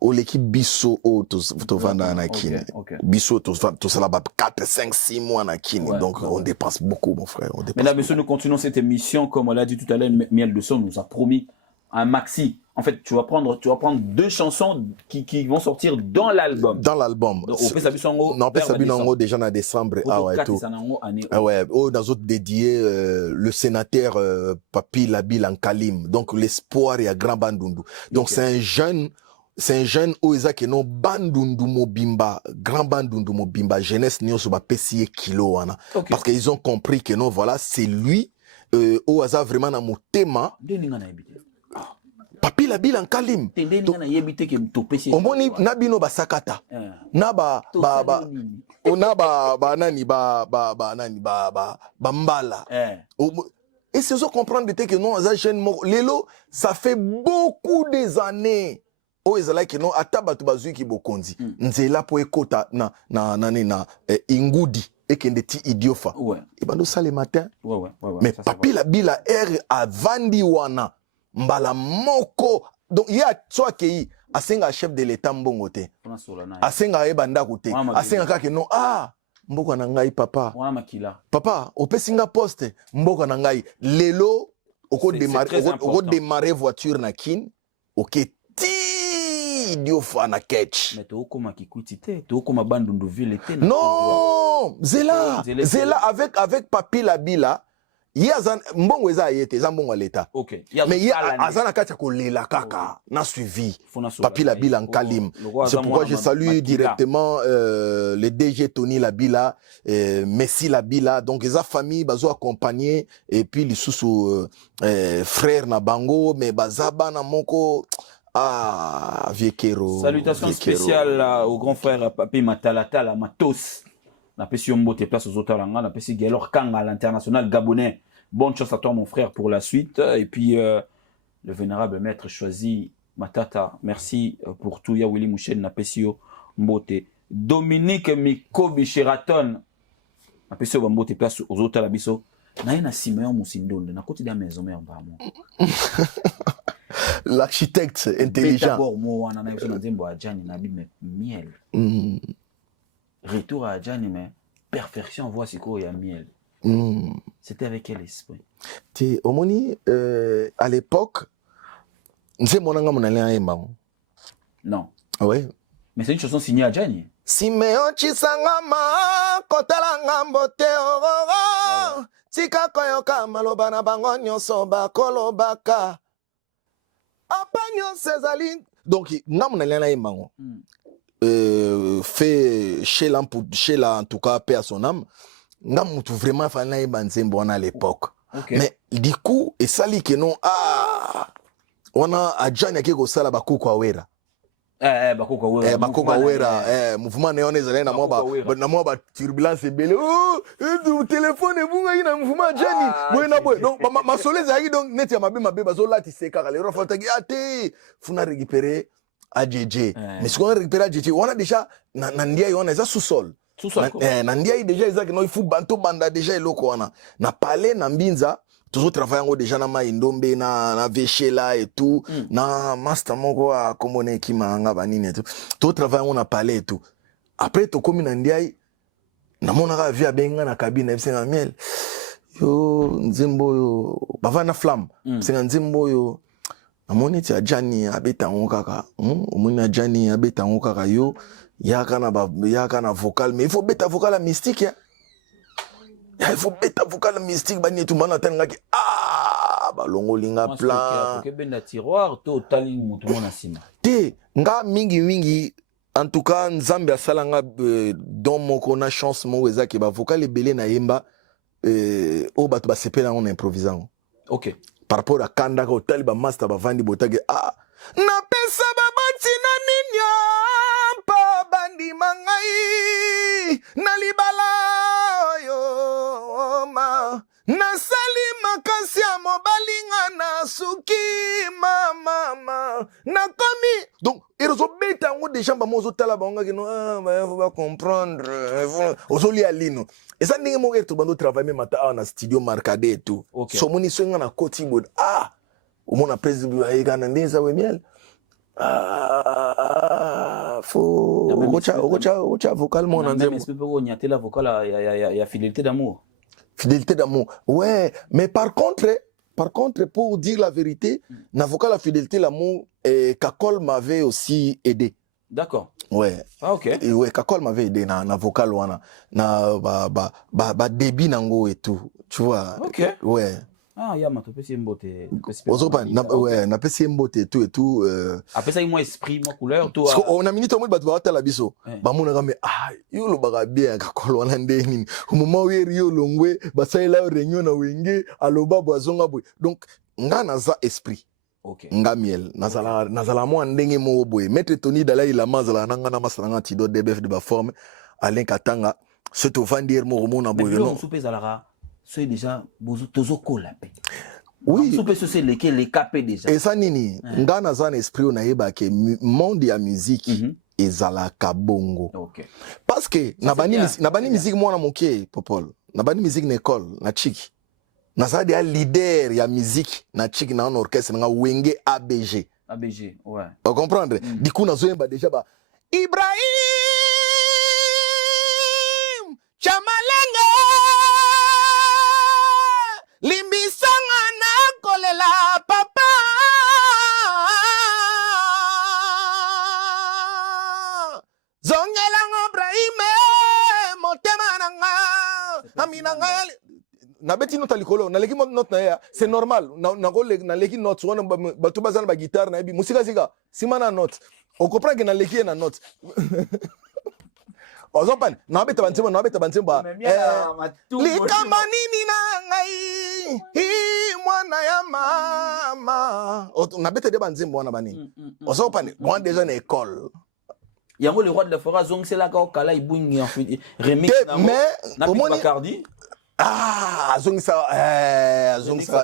o l'équipe biso o to vanda na kini biso to sala ba 4 5 6 mois na kini donc on dépense beaucoup mon frère on dépense. Mesdames et messieurs, nous continuons cette émission comme on l'a dit tout à l'heure. Miel de Son nous a promis un maxi. En fait, tu vas prendre 2 chansons qui vont sortir dans l'album. Dans l'album. On fait ça déjà en décembre. Ah ouais, tout. Ah ouais, dans autres dédié le sénateur Papi Labil en Kalim. Donc l'espoir et à Grand Bandundu. Donc c'est un jeune Oeza qui non Bandundu Mobimba, Grand Bandundu Mobimba, jeunesse nyo soba pesiye kilo wana. Parce qu'ils ont compris que non voilà, c'est lui Oeza vraiment na motema. Papi Labil en Kalim. Omoni nabino basakata. Naba mbala. Et c'est ça comprendre que non za jeune lelo ça fait beaucoup des années. O ezala que non ataba to bazui ki bokonzi. Nzela po ekota na ingudi ekende ti idiofa. Et bando ça le matin. Mais Papi Labil a avandi wana. Mbala moko donc il y a soit qui asenga chef de l'état mbongote asenga ebanda kote asenga kaka non mboko na ngai papa opesinga poste mboko na ngai lelo oko démarrer voiture na kin ok ti diofa na catch mais to koma kikuti te to koma bandundu ville te non zela avec Papi Labila Yazan mbongo eza yete za mbongo l'état. Mais il y a azana katia ko lela kaka na suivi Papi Labil en Kalim. C'est pourquoi je salue directement le DG Tony Labila, Messi Labila, donc les famille bazo accompagner et puis les sous frère na bango mais bazaba na moko Viekero. Salutations spéciales au grand frère Papi Matalata la Matos. La Pessi Mbote place aux Otalanga, la Pessi Gaylor Kanga à l'international gabonais. Bonne chance à toi mon frère pour la suite. Et puis le vénérable maître choisi Matata, merci pour tout. Ya Willy Mouchen, la Pessi Mbote. Dominique Mikobi Sheraton, la Pessi Mbote place aux Otalabiso. Na Simeon Moussindonde, na côté de la maison mère vraiment. L'architecte intelligent. D'abord moi on a eu Adjani na miel. Retour à Adjani, mais perfection, voici quoi, il y a miel. C'était avec quel esprit? Omoni, à l'époque, c'est mon nom. Non. Oui. Mais c'est une chanson signée à Adjani. Simeon Chisangama, Kotalanga Mbote Oro, Tika Koyoka, Malobana Bango Nyosoba, Kolobaka, Apanyo Césaline. Donc, Namunalena fait chez là en tout cas paix à son âme ngamutu vraiment fana banzembo à l'époque mais du coup et sali que non on a Adjani qui ko sala bakuko awera Bakoka Wera. Bakoka Wera, mouvement néon ezalé na moi ba turbulence ebele. Oh, téléphone ebunga ina mouvement Johnny. Boyena boy. Donc ma solez ayi donc net ya mabe bazo lati seka le rafata gi ate funa récupérer AJJ. Mais ce qu'on a récupéré AJJ, on a déjà nandia on a ça sous-sol. Sous-sol. Nandia déjà ezaki no il faut banto banda déjà eloko wana. Na palais na mbinza toujours travaillant déjà na Maindombe na Vechela et tout na master moko a komone ki manga banini et tout tout travaillant na palais et tout après to komi na ndiai na mona ka via benga na cabine senga miel yo nzembo yo bavana flamme senga nzembo yo na moni ti ajani abeta ngokaka omoni ajani abeta ngokaka yo yaka na vocal mais il faut beta vocal mystique hein? Il faut beta vocal mystique bani tout mana tanga ki balongo linga plan que ben na tiroir to tali mutu mona sima te nga mingi en tout cas nzambe asalanga don moko na chance mo ezaki ba vocal ebele na yemba o bato ba sepela on improvisant. OK par rapport à kanda ko tali ba master ba vandi botage na pesa babati na ninya pa bandi mangai na libala nasali makasi ya mobalinga na suki mama nakomi donc erozo beta ngo déjà ba mozo tala bango ki no va comprendre ozoli alino esa ndenge mo eto bando travailler même ata na studio Marcade et tout so moni songa na koti bod omona president ayika na ndeza we miel faut ocha vocal mon en même espèce ko nyatela vocal ya fidélité d'amour. Fidélité d'amour. Ouais, mais par contre, pour dire la vérité, n'avocat la fidélité d'amour, Kakol m'avait aussi aidé. D'accord. Ouais. Ah, OK. Et ouais, Kakol m'avait aidé na vocal wana, na débit nango et tout. Tu vois. OK. Ouais. Ah, ya matopesi mbote. Ozopa ouais, na pesi mbote et tout. Après ça, il moi esprit, moi couleur, tout. On a minute au moins batu bata la biso. Ba mona game yo lo baga bien Kakol wana ndeni. Au moment où yo longwe, ba sa ila réunion na wenge, aloba boazonga boy. Donc nga naza esprit. OK. Nga miel, nazala mo ndenge mo boy. Maître Tony Dalai Lama zala nanga na masanga tido DBF de ba forme. Alain Katanga, ce to vandir mo mona boy. Non, soupe zalara. C'est déjà tozo kolapé. Oui. Soupe c'est les capé déjà. Et ça nini, nga naza na esprit on ayeba ke monde ya musique ezalaka bongo. OK. Parce que na bani musique mwana moké popol. Na bani musique na école na chiki. Na za dia leader ya musique na chiki na orchestre nga wenge ABG. ABG, ouais. Vous comprendre? Du coup na zoyemba déjà ba Ibrahim Chamalenga limbisanga na kolela papa zongelango Ibrahim motema nanga aminanga na beti nota likolo na leki note na ya c'est normal na leki note wana batu bazana ba guitare na ebi musika zika simana note on comprend que na leki na note ozopan na beta bantemba likama nini na ngai mwana ya mama na beta de banzembo wana bani ozopan moi déjà na école yango le roi de la forêt zong c'est là ka kala ibungi en fait remix na Bacardi azongisa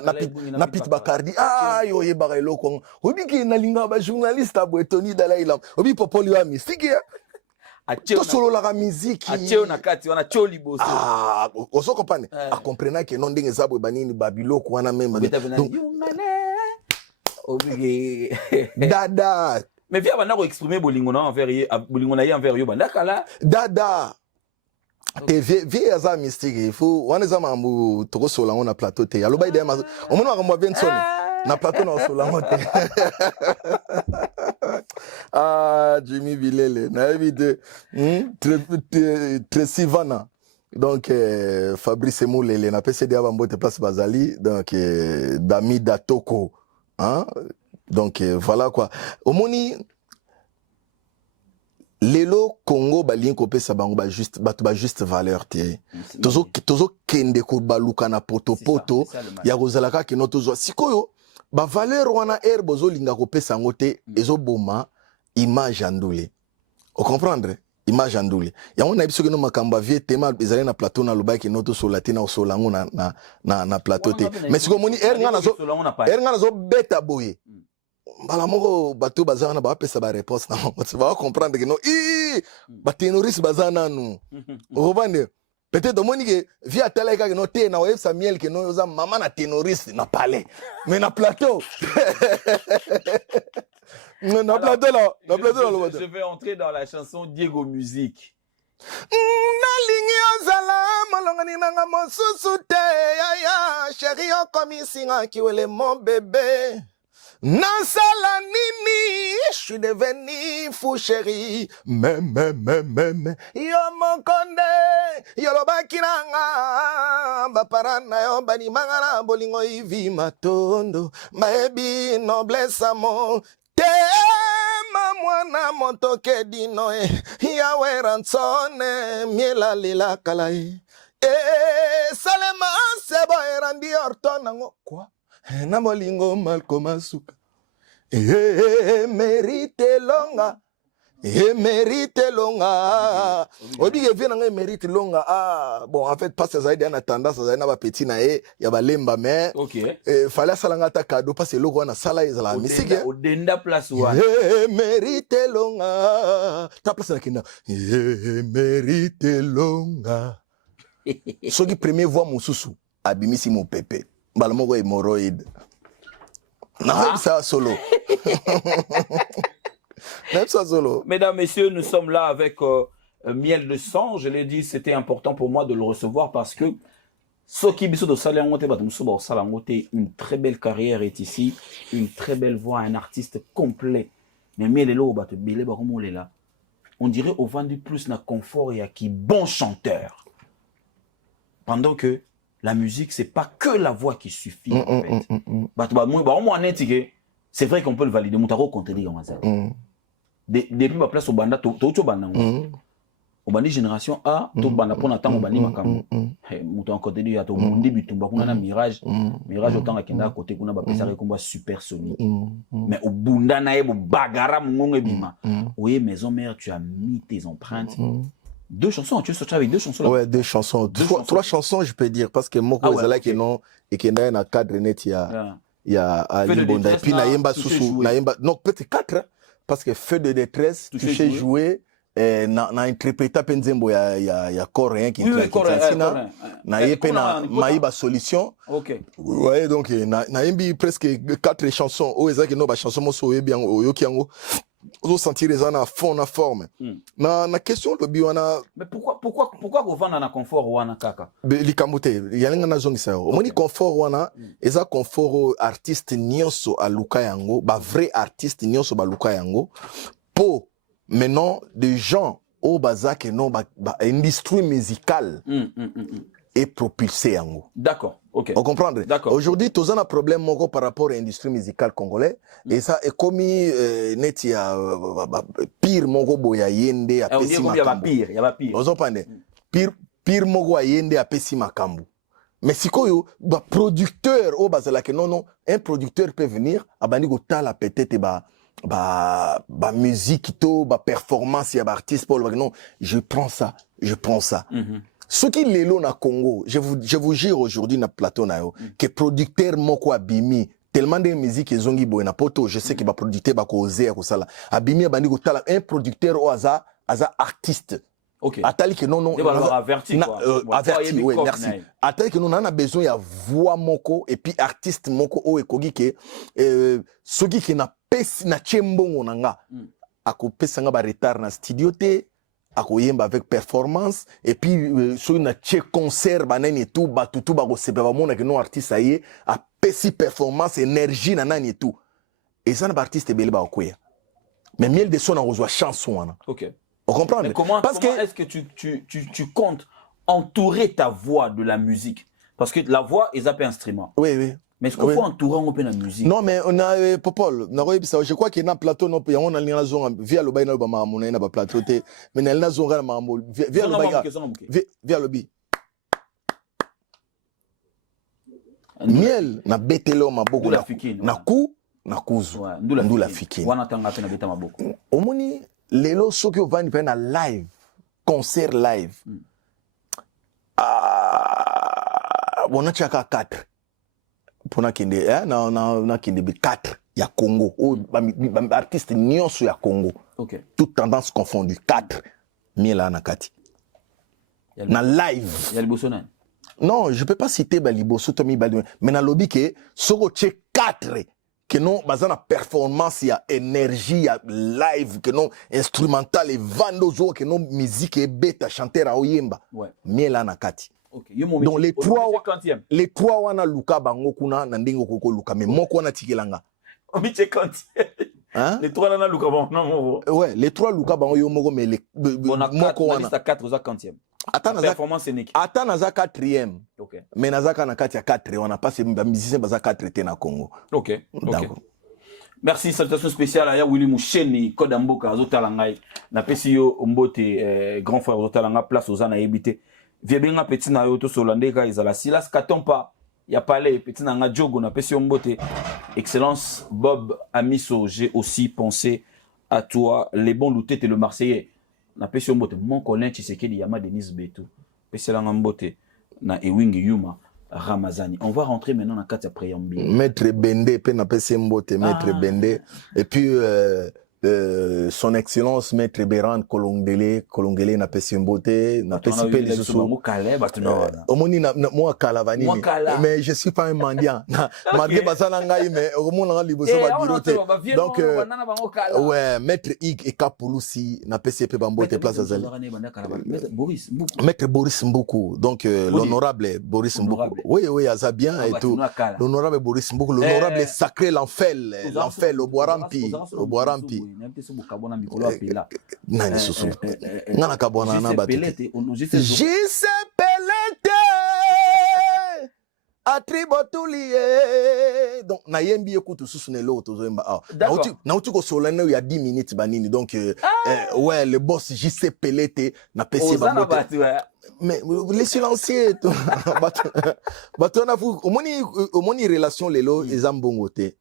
na Pit Bacardi yo yebaka eloko obi ki nalinga ba journaliste abo Tony Dalai Lama obi popoli wa mystique to solo la musique ateo na kati wana choli boso oso comprendre a comprendre que non ndenge zabo banini babiloko wana même donc obi dada mais via bana ko exprimer bolingo na envers yo banda kala dada te vie aza mystique il faut wana za mambu toko sola on na plateau te aloba ide ma omona ka mo Benson na plateau na sola mote Jimmy Bilele na évité très Sivana donc Fabrice Moulele na PCD abambote place Bazali donc Dami Datoko hein donc voilà quoi omoni lelo Congo balien ko pesa bango ba juste valeur te tozo kende ko baluka na poto ya kozalaka ke noto zo sikoyo ba valeur wana bozo linga ko pesa ngote ezo boma image andoulé. Vous comprenez? Image andoulé. Ya on a biso que no makamba vie tema ezali na plateau na loba ki noto so latina o so lango na plateau te. Mais siko moni nga nazo beta boye. Mbala moko bato bazana ba pesa ba réponse na mo. Tu vas comprendre que non ba terroriste bazana nous. Vous comprenez? Peut-être moni que via tele ka no te na web Samuel que no yoza maman na terroriste na palais. Mais na plateau. Je vais entrer dans la chanson Diego Musique. Nalingi ozala molongani nanga mosusu te yaya chéri okomisinga kiwele mon bébé nasala nini je suis devenu fou chéri me yo mokonde yolobaki nanga bapara na yo banimanga na bolingo ivi matondo maebi noblesse amo tema mwana motoke dino yawe ransone miela lila kalai salema sebo erandi orto nango quoi na molingo malko masuka mérite longa mérite longa obi ke vient nga mérite longa bon en fait pas ça zaidi ana tendance ça na ba petit na ya balemba mais fallait salanga ta cadeau parce que loko na sala ezala musique au denda place wa mérite longa ta place na kinda mérite longa soki premier voix mosusu abimisi mon pépé mbala moko hémorroïde na ça solo. Mesdames, messieurs, nous sommes là avec Miel de Sang. Je l'ai dit, c'était important pour moi de le recevoir parce que une très belle carrière est ici, une très belle voix, un artiste complet. Mais Miel est là, on dirait au vendu plus na confort et à qui bon chanteur. Pendant que la musique, c'est pas que la voix qui suffit. En fait. C'est vrai qu'on peut le valider. Moutaro contredit comme ça. Depuis ma place au banda, tout au banda. Au bandi génération A, tout banda pour n'attendre au bandi makam. Moutaro contredit à tout mundi bitumba kuna na mirage. Mirage autant à kenda à côté kuna ba pesa combat supersonique. Mais au bunda na ebo bagara mungonge bima. Oui, maison mère, tu as mis tes empreintes. Deux chansons, tu es sorti avec deux chansons là. Ouais, deux chansons. Trois chansons, je peux dire, parce que Moko Ezala qui non, et qui n'a un cadre net, il y a Ali Bonda. Et puis Naïmba Soussou, Naïmba, non, peut-être quatre, parce que Feu de détresse, tu sais jouer, na interprété Penzembo, il y a coréen qui est na Maïba Solution. Ok. Ouais, donc, Naïmbi presque quatre chansons. Oh, Ezala qui non, chanson, moi, so, bien, Oyokiango. Vous sentir les gens à fond, en forme. Na question le biwana. Mais pourquoi vous vendez un confort wana kaka? Les kamote, il y a un zone ça. Au moins confort wana, eza confort artiste nyonso a luka yango, ba vrai artiste nyonso ba luka yango. Po maintenant des gens au bazak et non ba industrie musicale est propulsée yango. D'accord. Okay. On comprend. Aujourd'hui, tous on a un problème par rapport à l'industrie musicale congolaise. Et ça est comme net il y a pire mogo boya yende a pesima kambu. Il y a pire. Vous comprenez? Pire mogo a yende a pesima kambu. Mais si quoi ba producteur au bazala que non un producteur peut venir a bandi go tala peut-être ba musique to ba performance ya ba artiste pour non je prends ça. Ce qui est là na Congo, je vous jure aujourd'hui na plateau na yo que producteur moko abimi tellement de musique ezongi boy na poto, je sais que ba producteur ba ko oser ko sala abimi abandi ko tala un producteur au aza artiste. OK. Atali que non il va averti quoi. Averti, oui, merci. Atali que non on a besoin ya voix moko et puis artiste moko o ekogi que soki que na pesi na chembongo nanga akopesa nga ba retard na studio te akoyemba avec performance et puis sur une concert banani et tout batutu ba kosepa ba mona que non artiste aye a pesi performance énergie na nani et tout et ça na artiste belé ba okoya mais Miel de Son en reçoit chanson wana. OK. On comprend. Mais comment est-ce que tu comptes entourer ta voix de la musique parce que la voix est un instrument. Oui. Mais est-ce qu'il faut entourer un peu la musique? Non, mais on a Popol. Je crois qu'il y a un plateau, non, on a une zone via le bain, on a un plateau, mais il y a une zone via le bain. Via le bi. Miel, na betelo ma beaucoup. Na coup, na kuzu Ouais, ndula fikini wana tanga pe na beta maboko omoni lelo soki ovandi pe na live concert live bona chaka 4 pona kende na kende bi 4 ya Congo o artiste nyonso ya Congo OK toute tendance confondue 4 miela na kati na live ya liboso nani non je peux pas citer baliboso to mi bali mais na lobby ke soko che 4 que non bazana performance ya énergie ya live que non instrumental et vando zo que non musique et beta chanter a oyemba ouais miela na kati OK donc les trois wana luka bango kuna na ndingo koko luka mais moko wana tikelanga o mi che 40e hein les trois wana luka bango non ouais les trois luka bango yo moko mais les moko wana 4 za 40e performance unique ata naza 4e OK mais nazaka na kati ya 4 wana passe ba musicien baza 4 te na Congo OK d'accord merci salutation spéciale à ya Willy Moucheni Kodamboka azotala ngai na pesi yo mbote grand frère azotala nga place ozana yebité viebenga petit na yo to solande ka izala Silas Katompa ya palais petit na nga jogo na pesi yo mbote excellence Bob Amiso j'ai aussi pensé à toi les bons loutés le Marseillais na pesi yo mbote mon Colin Tshisekedi Yama Denis Beto pesi la mbote na Ewing Yuma Ramazani. On va rentrer maintenant dans la carte préambule. Maître Bende, pe na pesi mbote Maître Bende et puis son excellence Maître Berand Kolongele na pesi mbote na pesi pe les sous omoni na moi kalavani mais je suis pas un mendiant malgré bazana ngai mais omona nga liboso ba birote donc ouais Maître Ig et Kapulusi na pesi pe bambote place azali Maître Boris Mboukou donc l'honorable Boris Mboukou oui aza bien et tout l'honorable Boris Mboukou l'honorable sacré l'enfer au Boirampi nani susu ngana kabona na batete JC Pelete atribotulie donc na yembi ekutu susu ne lo tozoemba na uti ko solana ya 10 minutes banini donc ouais le boss JC Pelete na pesi ba mais les silencieux batona fu omoni relation lelo ezambongote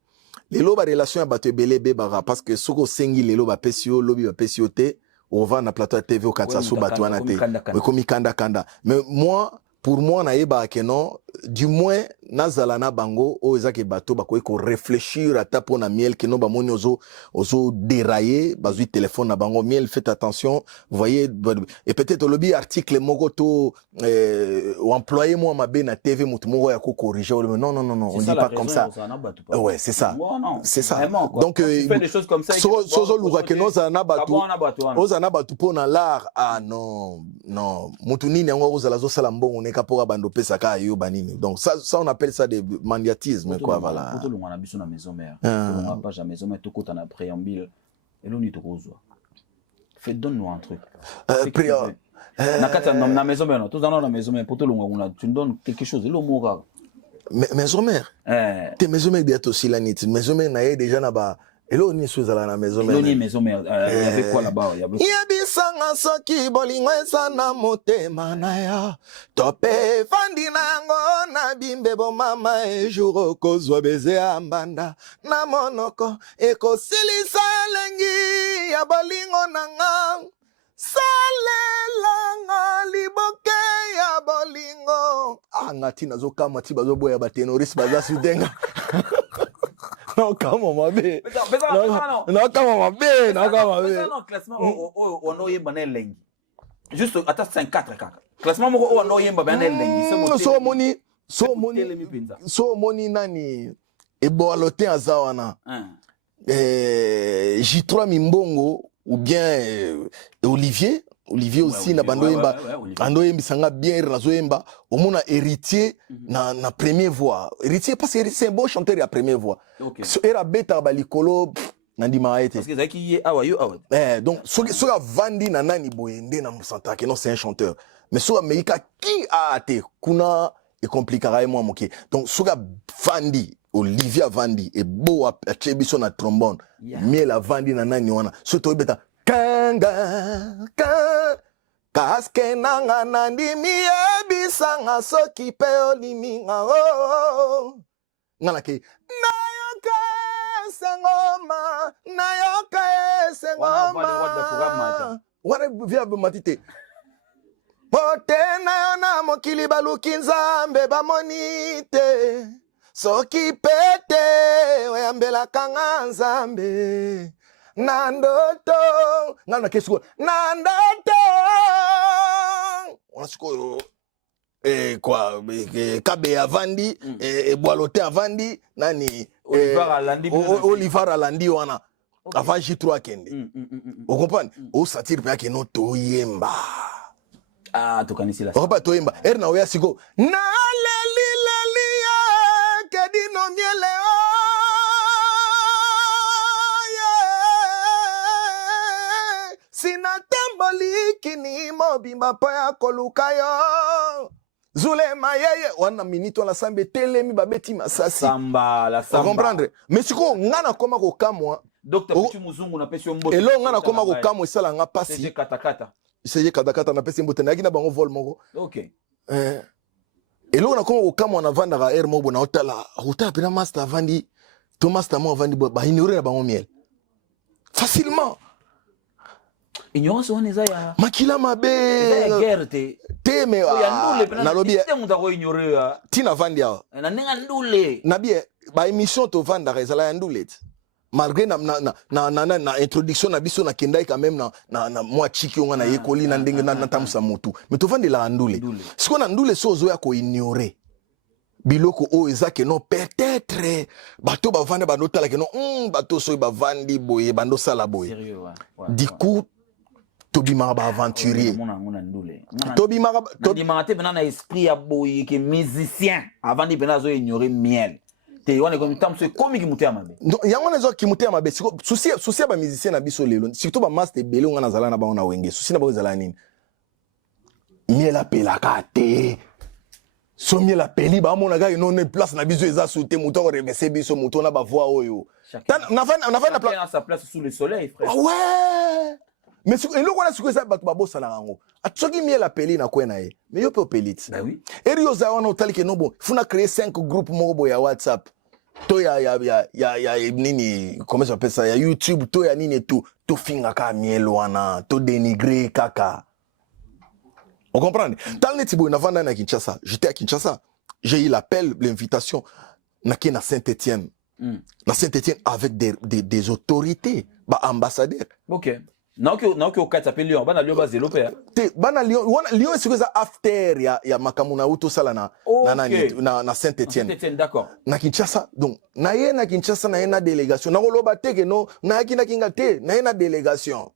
lelo ba relation ya bato ebele bebara parce que soko sengi lelo ba pesio lobi ba pesio te on va na plateau TV au Katsasu bato wana te komi kanda mais moi pour moi na yeba ke non du moins nazala na bango o ezake bato bakoki ko réfléchir ata pona miel ke non ba moni ozo dérailler bazui téléphone na bango miel faites attention voyez et peut-être lobby article moko to ou employé moi ma na TV mutu moko ya ko corriger non on dit pas comme ça ouais c'est ça donc tu fais des choses comme ça sozo luka ke non za na bato ozana bato pona l'art non mutu nini yango ozala zo sala mbongo neka poka bando pesa ka yo banini donc ça on appelle ça des mendiatisme quoi voilà pour tout le monde na biso na maison mère on pas jamais maison mère to kota na préambule et l'on dit to kozwa fait donne-nous un truc na kata na maison mère tout dans la maison mère pour tout le monde tu donnes quelque chose et le mot maison mère tes maison mère d'être aussi la nit maison mère na déjà na ba elo ni suzala na maison mère il y avait quoi là-bas il y avait yebisanga soki bolingo esana motema na ya tope fandi nango na bimbe bo mama e jour kozwa beze ambanda na monoko ekosilisa lengi ya bolingo nanga salelanga liboke ya bolingo ngati nazokama ti bazoboya batenoriste baza sudenga non kama mabe non kama mabe non classement on oyemba na lengi juste ata 54 kaka classement moko on oyemba ba na lengi so moni nani eboalote azawana J3 Mimbongo ou bien Olivier aussi na bando yemba ando yembisanga bien razoyemba omona héritier na première voix héritier parce que c'est un bon chanteur à première voix era beta balikolo nandima été parce que zaki ye awa yo awa donc so vandi na nani boyende na musanta que non c'est un chanteur mais so amerika qui a été kuna et compliquera moi moké donc so vandi Olivia Vandi et beau a chebiso na trombone miel a vandi na nani wana so to beta kanga kaske nanga nandimi ebisanga soki pe oliminga ngana ke nayoka sengoma nayoka sengoma wana via matite pote na yona mokili baluki nzambe bamonite soki pete oyambelaka nga nzambe na ndoto nga na kesuko na ndoto wana sikoyo kwa kabe avandi boalote avandi nani Oliver alandi wana avant J3 akende vous comprenez o satire pe yake no toyemba tokanisi la opa toyemba na oya siko na leli kedino miele sina tamboliki ni mobimba po ya koluka yo Zulema yeye wana minito la sambe telemi babeti masasi samba la samba comprendre mais siko ngana koma ko kamwa Dr Pichu Muzungu na pesi mbote elo ngana koma ko kamwa sala nga pasi CG katakata na pesi mbote na kina bango vol moko OK elo na koma ko kamwa na vanda ga air mobo na hotala pena master vandi to master mo vandi ba ignorer na bango miel facilement ignorance on eza ya makila mabe ya guerre te me na lobi te muta ko ignorer tina vandi ya na ninga ndule na bien ba émission to vanda ezala ya ndule malgré na introduction na biso na kendai quand même na moi chiki nga na yekoli na ndenge na tamusa mutu mais to vandi la ndule siko na ndule so zo ya ko ignorer biloko o ezake no peut-être bato bavanda banotala ke no bato so bavandi boye bando sala boye du coup tobimaka baaventurier tobimaka te pena na esprit ya boye ke musicien avant di pena zo ignorer miel te wana comme tam so komi ki mutea mabe yango na zo ki mutea mabe siko souci ba musicien na biso lelo surtout ba master belé nga na zala na ba na wenge souci na ba zala nini miel apelaka te so miel apeli ba mona ga ino ne place na biso eza souté muto ko remercier biso muto na ba voix oyo na sa place sous le soleil frère ouais mais si eloko wana siko eza bato babosana yango soki miel apeli na kwena ye mais yo pe opeliti bah oui eri oza wana otali ke no bon funa créer 5 groupes moko boya ya WhatsApp to ya nini comment ça s'appelle ça ya YouTube to ya nini to finga ka miel wana to dénigrer kaka on comprend talnet boy na vanda na Kinshasa j'étais à Kinshasa j'ai eu l'appel l'invitation na Saint-Étienne na Saint-Étienne avec des autorités ba ambassadeurs OK na ok okati appelle Lyon bana Lyon ba zelo pe te bana Lyon est sur after ya makamuna uto sala na Saint-Étienne d'accord na Kinshasa donc na Kinshasa na délégation na koloba te ke no na kinga te na délégation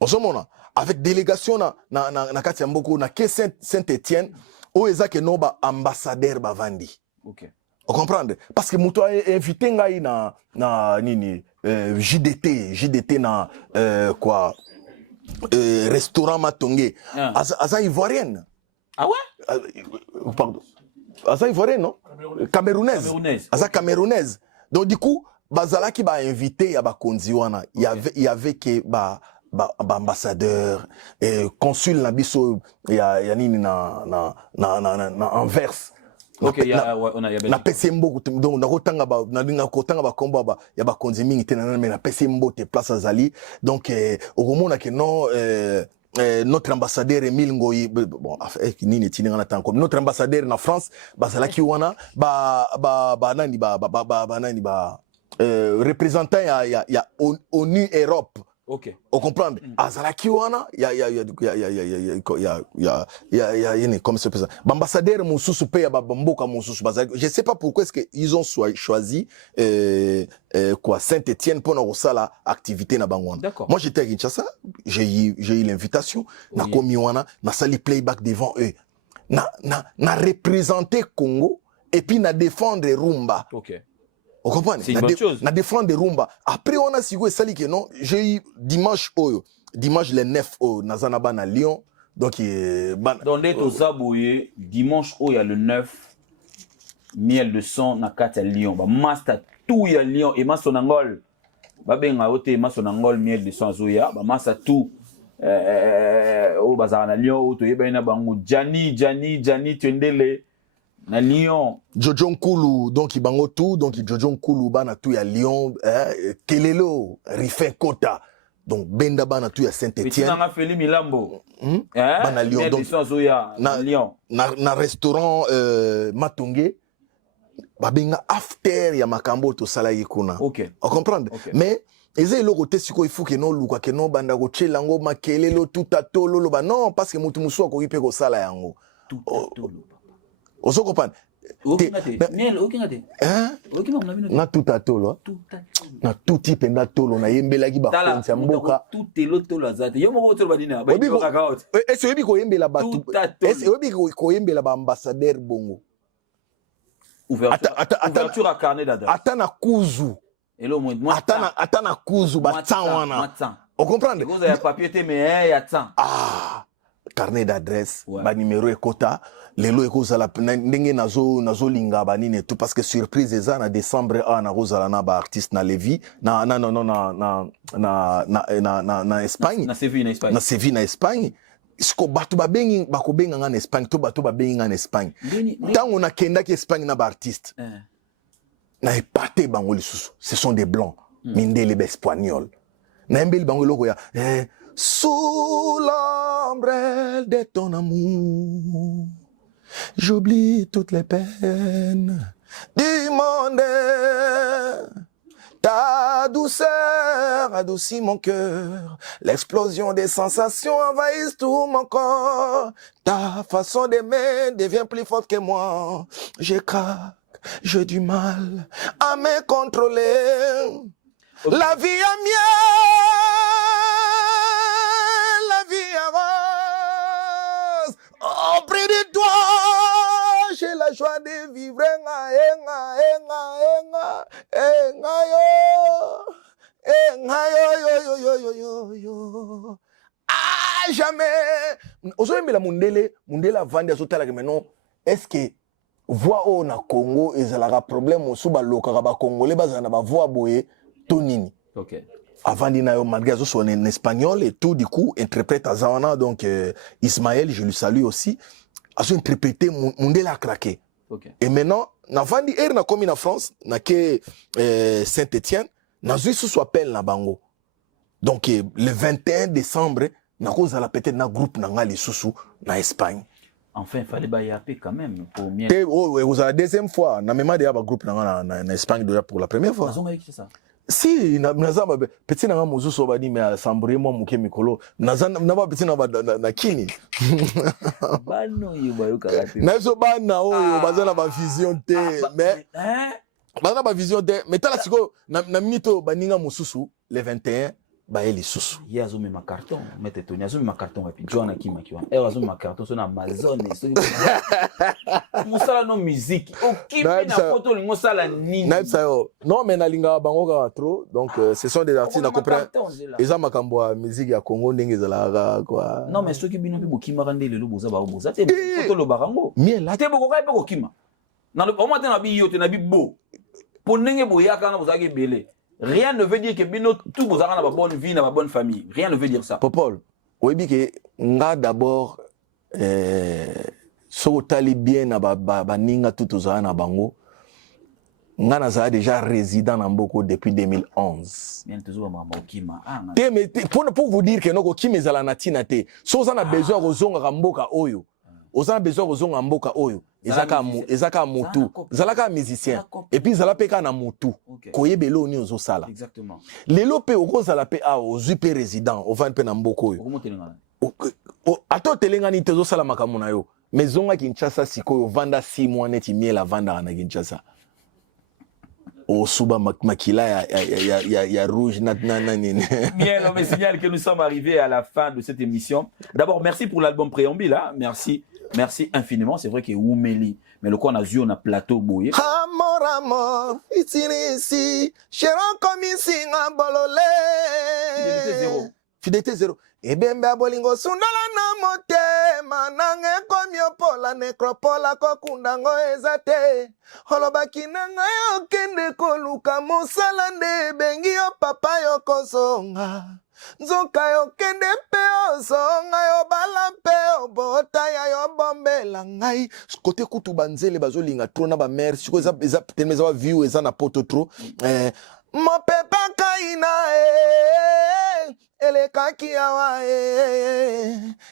osomona avec délégation na kati ya mboko na ke Saint-Étienne o ezake no ba ambassadeur bavandi OK on comprendre parce que muto a invité ngai na nini JDT na quoi restaurant Matongé aza ivoirienne pardon aza ivoirienne non camerounaise aza camerounaise donc du coup bazalaki ba invité ya ba konzi wana il y avait que ba ambassadeur consul na biso ya nini na Anvers. OK on a na pesembo donc na kotanga ba na kotanga ba kombo ba ya ba konzi mingi te na mais na pesembo te place azali donc okomona ke non notre ambassadeur Emile Ngoyi bon nini tininga na tanko notre ambassadeur na France bazalaki wana ba nani ba représentant ya ONU Europe. OK on comprend azalaki wana ya comme ça ambassadeur mususu pe ya bamboka mususu bazalaki je sais pas pourquoi est-ce que ils ont choisi quoi Saint-Étienne pour nos sala activité na bangwana. Moi j'étais à Kinshasa, j'ai eu l'invitation na komi wana na sali playback devant eux na représenter Congo et puis na défendre Rumba. OK. On comprend? C'est une bonne chose. Na défendre Rumba. Après on a signé sali que non, j'ai eu dimanche le 9 au Nazanaba na Lyon. Donc dans les Tozaboye dimanche il y a le 9 miel de son na kati Lyon. Ba master tout ya Lyon et masonangol. Ba benga ote masonangol miel de son azoya, ba master tout au bazar na Lyon to yeba na bango Jani Tendele Na Lyon. Jojo Nkulu, donc il bango tout, donc Jojo Nkulu bana tout ya Lyon, Kelelo, Rifin Kota, donc Benda bana tout ya Petit Saint-Étienne. nanga Feli Milambo. Bana Lyon, donc na Lyon. Na restaurant Matongé, babenga after ya makambo to sala yikuna. Ok. On comprend? Okay. Mais eze lo côté siko il faut que non luka que non banda ko chelango makelelo tout atolo lo ba non parce que mutu musu ko ipe ko sala yango. Tout atolo. Oso comprendre? Na tout atolo. Na tout type na tolo na yembelaki ba konza mboka. Tout telo tolo azate. Yo moko tolo badina ba yo kakaot. Est-ce que ko yembela ba tout? Est-ce que ko yembela ba ambassadeur bongo? Ouverture à carnet d'adresse. Atana kuzu. Atana kuzu ba tsawana. On comprend? Vous avez papier mais ya tsan. Ah, carnet d'adresse, ba numéro ekota, lelo ekozala ndenge nazo linga ba nini tout parce que surprise eza na décembre na rozala na ba artiste na Levi na Espagne. Na Séville na Espagne. Na Séville na Espagne. Isko batu babengi bakobenga nga na Espagne to batu babengi nga na Espagne. Tango na kenda ki Espagne na ba artiste. Na epate bango lisusu. Ce sont des blancs. Mindele ba espagnol. Na mbeli bango loko ya sous l'ombrelle de ton amour, j'oublie toutes les peines du monde. Ta douceur adoucit mon cœur, l'explosion des sensations envahit tout mon corps. Ta façon d'aimer devient plus forte que moi. Je craque, j'ai du mal à me contrôler. La vie est mienne, la vie est rose. Auprès de toi, j'ai la joie de vivre. Ah, jamais. Aujourd'hui, la Mundele vandi à Sotala que maintenant, est-ce que voix au na Congo, ils ont un problème au Souba-Loka, Congolais, bazana ba voix boye. Tonini. Ok. Avant d'inayo malgré que soit en espagnol et tout, du coup, interprète à Zawana, donc Ismaël, je lui salue aussi, a interprété Mundela craqué. Ok. Et maintenant, avant d'hier, na commis en France, na que Saint-Étienne, na zui sous appel na bango. Donc le 21 décembre, na cause à la peut-être na groupe na ngali sous na Espagne. Enfin, il fallait bailler quand même pour mieux. Oh, vous avez la deuxième fois, na même déjà groupe na Espagne déjà pour la première fois. C'est ça. Si nazamba petit na mozu so bani me assemblée moi muke mikolo nazana na ba petit na kini bano yo bayo karate na so bana oyo bazana ba vision te mais bazana ba vision te mais tala siko na minito baninga mususu le 21 ba eli susu yazo me ma carton mette Tony yazo me ma carton et puis John akima kiwa yazo ma carton so na Amazon musala no musique okimi na photo lingo sala nini na sayo non mais na linga bango ka trop donc ce sont des artistes na comprendre eza makambo ya musique ya Congo ndenge ezalaka quoi non mais ceux qui bino pe bokima rande lelo boza ba boza te photo lo barango mais là te boko kai pe kokima na le moment na bi yo te na bi bo pour ndenge boyaka na bozaki belé. Rien ne veut dire que bino tout vous avez la bonne vie, la bonne famille. Rien ne veut dire ça. Popol, oui que nga d'abord so tali bien na ba ninga tout za na bango. Nga na déjà résident na Mboko depuis 2011. Bien toujours mama okima. Pour vous dire que noko kimezala na tina te. So za na besoin kozonga Mboka oyo. Oza besoin kozonga Mboka oyo. Ezaka mutu. Zalaka musicien. Et puis zala peka na mutu. Koyebelo ni ozo sala. Exactement. Lelo pe okozala pe a ozu pe résident. Ovan pe na Mboko oyo. Ato telengani tezo sala makamu na yo. Mezonga Kinshasa sikoyo vanda 6 mois neti miela vanda na Kinshasa. Au Suba Makila ya rouge nini. Bien, on me signale que nous sommes arrivés à la fin de cette émission. D'abord, merci pour l'album préambule. Hein. Merci infiniment. C'est vrai qu'il y a Oumeli, mais le coup on a vu on a plateau bouillé. Amor, ici, chéron comme ici, en bololé. Fidélité zéro. Fidélité zéro. Ebembe abolingo sundala na motema nange komyo pola necropola kokundango ezate holobaki nanga okende koluka mosala nde bengi yo papa yo kozonga nzoka yo kende pe ozonga yo bala pe obota ya yo bombela ngai côté kutu banzele bazolinga tro na ba mère siko eza tellement eza view eza na poto tro mopepa kaina elekaki awa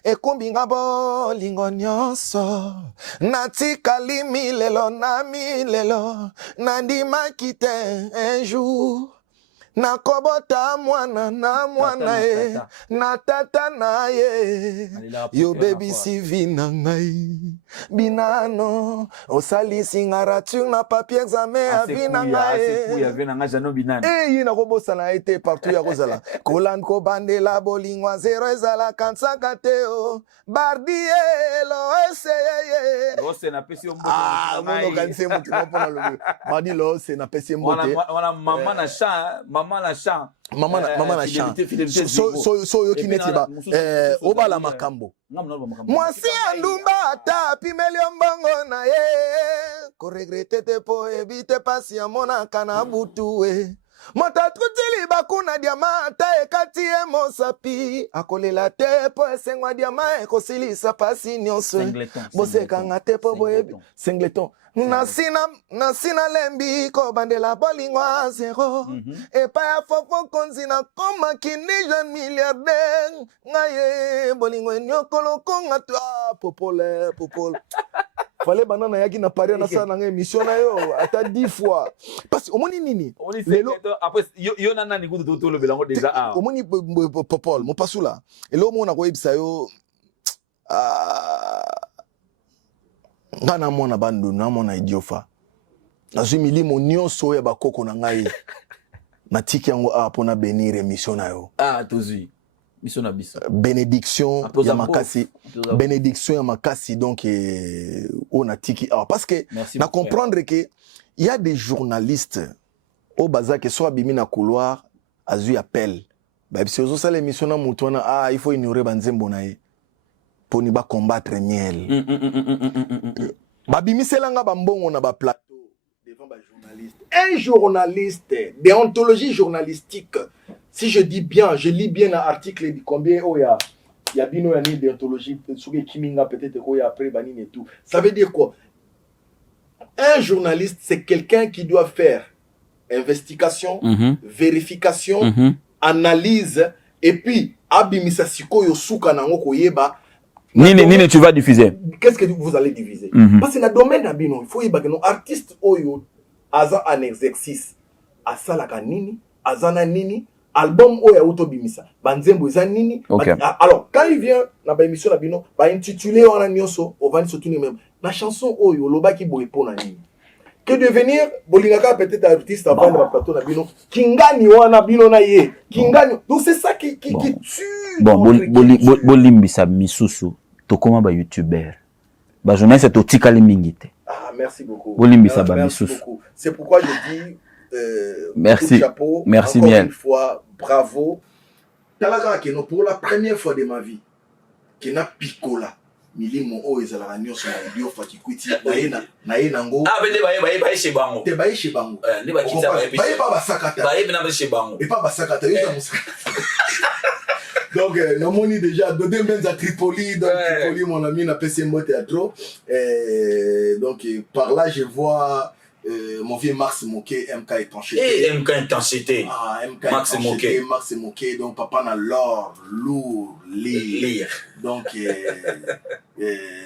ekumbinga bolingo nyonso natikali milelo na milelo nandimaki te un jour nakobota mwana na mwana ye na tata na ye yo bebisi vi na ngai binano osalisi nga rature na papier examen ya vi na ngai ye nakobosana ye te partout ya kozala kolanda kobandela bolingwa zero ezalaka nsaka te o bardielo eseye monokanise motu mpona lobi badi lose napesi ye mbote Maman la chant. Maman la chant. So yoki neti ba obala makambo. Mwasi andumba ata pimeli mbongo na ye. Ko regrette te po ebite pasi ya mona kana butu we. Mota trutili bakuna diamata ekati e mosapi. Akolela te po esengwa diama ekosilisa pasi nyonso. Boseka ngate po boyebi. Singleton. Nasina lembi ko bandela bolingwa zero epa ya fofo konzi na koma kini jeune milliardaire ngaye bolingwa nyokolo konga tu popole fallait banana yaki na pari na sana nga émission na yo ata 10 fois parce omoni nini lelo après yo nana ni kudu to le belango déjà omoni popole mo pasula elo mo na ko yebisa yo ngana mona bandu na mona idiofa nazwi milimo nyonso ya bakoko na ngai natiki yango pona benir émission na yo tozui mission na biso bénédiction ya makasi bénédiction ya makasi donc on natiki parce que na comprendre que il y a des journalistes au bazar que soit bimi na couloir azui appel ba biso ça l'émission na mutona il faut ignorer banzembo na ye pour ne pas combattre miel. Babimiselanga bambongo na ba plateau devant ba journaliste. Un journaliste, déontologie journalistique. Si je dis bien, je lis bien un article de combien il y a bino yani déontologie souke kiminga peut-être ko ya après banine et tout. Ça veut dire quoi? Un journaliste, c'est quelqu'un qui doit faire investigation, vérification, analyse et puis abimisa sikoyo suka nango koyeba. Nini tu vas diffuser. Qu'est-ce que vous allez diffuser? Parce que le domaine d'abino, il faut y bagano artiste oyo aza en exercice. Asalaka nini, azana nini, album oya autobimisa. Banzembo za nini. Alors, quand il vient na ba émission d'abino, ba intitulé wana nyonso, on va ni surtout même. La chanson oyo loba ki boye pona nini. Que devenir bolingaka peut-être artiste avant de plateau d'abino. Kingani wana bino na ye. Kingani. Donc c'est ça qui tue. Bon, bolimbisa misusu. Tokoma ba youtuber ba journaliste totikali mingi te. Merci beaucoup. Bolimbisa ba merci misusu. beaucoup. C'est pourquoi je dis merci chapeau, merci encore Miel. Une fois bravo. Talaga keno pour la première fois de ma vie kena pikola milimo o ezala nyonso na idio faki kwiti na ye nango bende baye chez bango te baye chez bango ne ba kitsa baye pas basakata baye bena chez bango et pas basakata yo donc namoni déjà Dodé Benza Tripoli donc Tripoli mon ami n'a pas mot théâtre donc par là je vois mon vieux Max Moquet MK étanchété MK étanchété MK Max Moquet donc papa na l'or lourd lire donc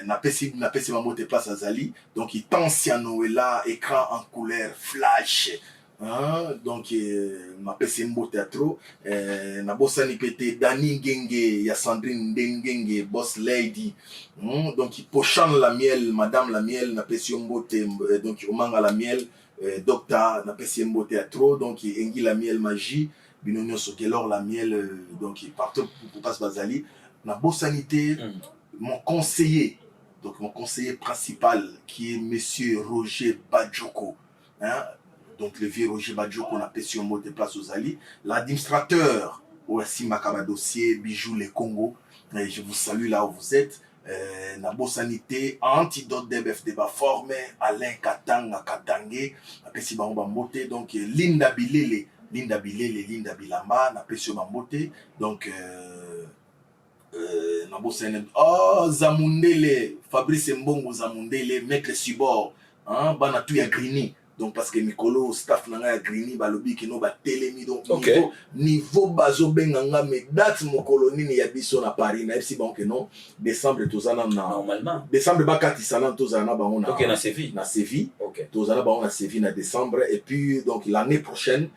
n'a pas ma mot de place à Zali donc il tensiano là écran en couleur flash. Donc ma PC mbo théâtre na bosani pété Dani Genge ya Sandrine Ndengenge boss lady donc il pochane la miel madame la miel na PC mbo donc omanga la miel docteur na PC mbo théâtre donc engi la miel magie binonyo sokelor la miel donc partout pour passe Bazali na bossanité mon conseiller donc mon conseiller principal qui est monsieur Roger Badjoko donc le vieux Roger Badjoko on appelle sur mot de place aux Ali, l'administrateur aussi Makaba dossier Bijou les Congo, je vous salue là où vous êtes. Nabo sanité antidote d'EBF débat formé Alain Katanga Katangé appelle si bango bambote donc Linda Bilele Linda Bilele, Linda Bilamba, na pesio mambote. Donc, oh, Zamundele, Fabrice Mbongo Zamundele, Maître Sibor, hein, bana tout ya Grini. Donc, parce que Mikolo, staff nanga ya Grini, balobi qui no ba telemi. Donc, niveau bazo benganga, mais date mon colonine ya biso na Paris, na FC Banque non, décembre tozana na. Normalement. Décembre bakati sana tozana ba on a. Ok, na Séville. Na Séville. Ok. Tozana ba on a Séville na décembre. Et puis, donc, l'année prochaine,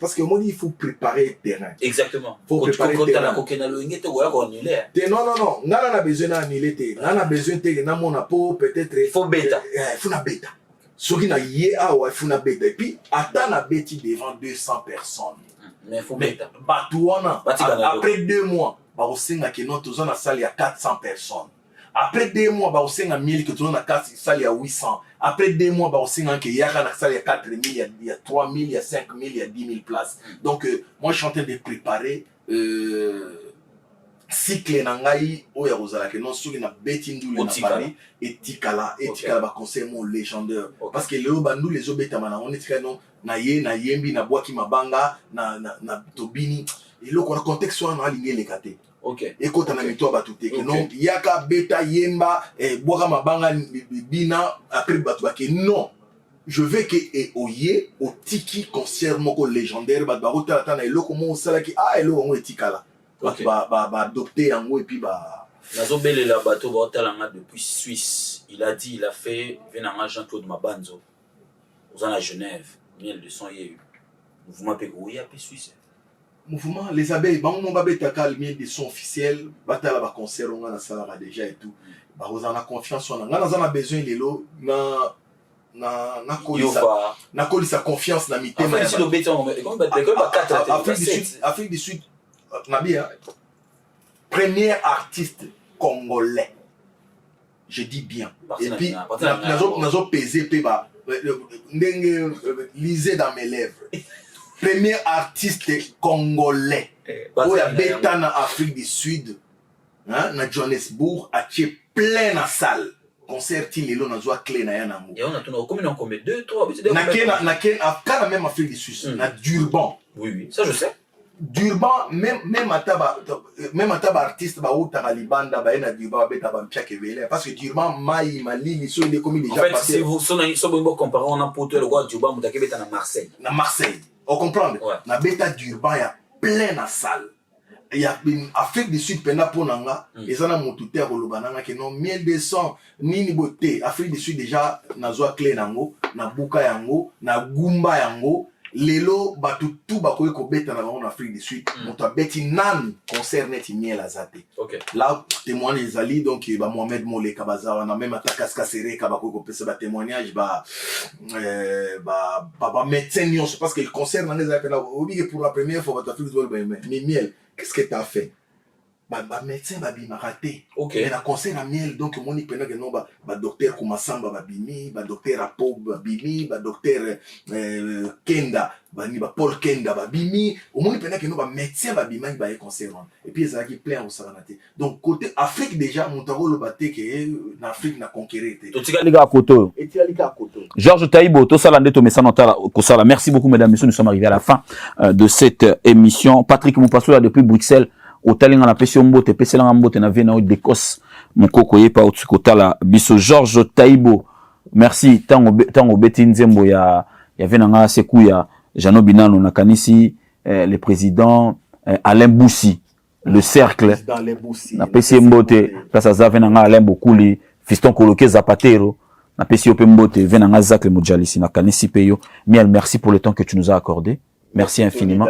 parce que moi, il faut préparer le terrain. Exactement. Il faut préparer le terrain. Non, non. On a besoin d'annuler. On a besoin de peut-être. Il faut bêta. Il faut bêta. Ce qui n'a yé à il faut bêta. Et puis, attends la bêta devant 200 personnes. Mais il faut bêta. Après 2 mois, on a que nous avons salle à 400 personnes. Après 2 mois, on a 1000 que nous avons salle à 800. Après 2 mois, on a qu'il y a 4000, il y a 3000, il y a 5000, il y a 10 000 places. Donc, moi, je suis en train de préparer cycle nangai oya ozala que non soki na beti ndule na Paris etikala ba conseil mon légendaire parce que le bandu les obeta mana on etika non na yembi na boaki mabanga na tobini et le contexte soit na lingé lekate. OK. Ekota na mito ba tuté que non yaka beta yemba boaka mabanga bina après batu ba que non. Je veux que oye o tiki concert moko légendaire ba rota tana et le comment sala ki le on etikala. Donc, adopter en haut et puis Nazobele la bateau va talanga depuis Suisse. Il a dit, il a fait venanga Jean-Claude Mabanzo. Aux en à Genève, miel de son yé. Mouvement Pégouya puis Suisse. Mouvement les abeilles, mon babé taka le miel de son officiel, batala ba concert on a ça déjà et tout. Bah vous en a confiance on a besoin les lots na kolisa confiance na mité. Afrique du Sud Nabia, premier artiste congolais. Je dis bien. Et puis, nous pesé, lisez dans mes lèvres. Premier artiste congolais. Où il y a Beta en Afrique du Sud, na Johannesburg, a tué plein la salle. Concert il est là, on a clé na yanamo. Et on a tourné combien 2, 3. Na même Afrique du Sud, na Durban. Oui, ça je sais. Durban même ataba artiste ba uta libanda ba ena Durban beta ba mpiake vele parce que Durban mai malili so il est comme déjà passé. En fait, si vous so comparer on a pour le roi Durban mutake beta na Marseille. Na Marseille. On comprend. Na beta Durban il y a plein na salle. Il y a une Afrique du Sud pena ponanga et ça na motuté kolobananga que non miel de sang nini beauté Afrique du Sud déjà na zo clé nango na buka yango na gumba yango. Lelo batu tout bakoye ko beta na en Afrique du Sud moto beti nan concert net miel azate. OK. Là témoignage les ali donc ba Mohamed Mole Kabaza on a même atakaska serré ka bakoye ko pesa ba témoignage ba médecin nion parce que le concert na les appelle obligé pour la première fois ba Afrique du Sud mais miel qu'est-ce que tu as fait? Médecin ba bima raté. OK. Mais la concert à miel donc moni pena que non ba docteur Kumasamba ba bimi, ba docteur Apo ba bimi, ba docteur Kenda ba ni ba Paul Kenda ba bimi, au moni pena que non ba médecin ba bima ba concert. Et puis ça qui plein au Saranate. Donc côté Afrique déjà Montaro le baté que l'Afrique n'a conquéré. Totika liga koto. Et tu liga koto. Georges Taïbo to salande to mesana tala kosala. Merci beaucoup mesdames et messieurs, nous sommes arrivés à la fin de cette émission. Patrick Moupasso là depuis Bruxelles. Otalinga na pesi mbote peselanga mbote na vena d'Écosse mukoko yepa otukotala biso Georges Taïbo merci tango beti nzembo ya venanga seku ya Jano Binano na kanisi le président Alain Boussi le cercle na pesi mbote place za venanga Alain Bokuli fiston coloqué Zapatero na pesi ope mbote venanga Zacle Mojalisi na kanisi peyo. Miel, merci pour le temps que tu nous as accordé. Merci infiniment.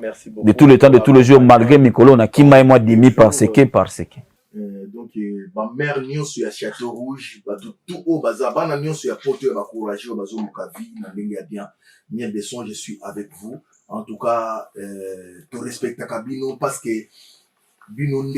Merci beaucoup. De tout le temps, de tous les jours, malgré Mikolo, on a qui m'a moi dimi parce que. Donc, ma mère nion sur la Château Rouge, tout au bazar, ban nion sur la porte, va courager au bazar Mukavi, na linga bien. Miel de son, je suis avec vous. En tout cas, te respecte à Kabino parce que Binonde,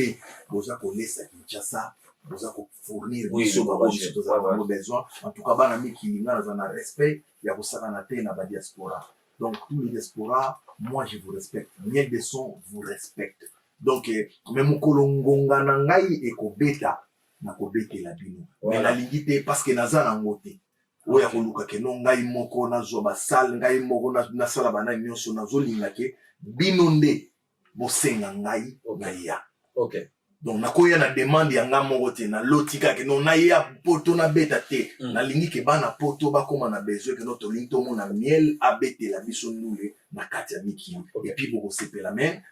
vous avez laissé ça, vous avez fournir oui, nos besoins. En tout cas, ban ami qui n'a pas respect, il y a vous na la diaspora. Donc, tous les diasporas, moi, je vous respecte. Miel de son vous respecte. Donc, même kolongonga nangai et ko beta, na ko bete la bino. Mais la ligité, parce que naza na ngote. oya koluka ke no ngai moko na zo ba sal ngai moko na sala bana nyonso na zo linga ke binonde bosenga ngai na ya. OK. Donc nakoya na demande ya nga moko te na lotika ke no na ya poto na beta te na lingi ke bana poto ba koma na besoin ke no to linto mo na miel abete la biso nule na kati ya miki et puis boko sepela men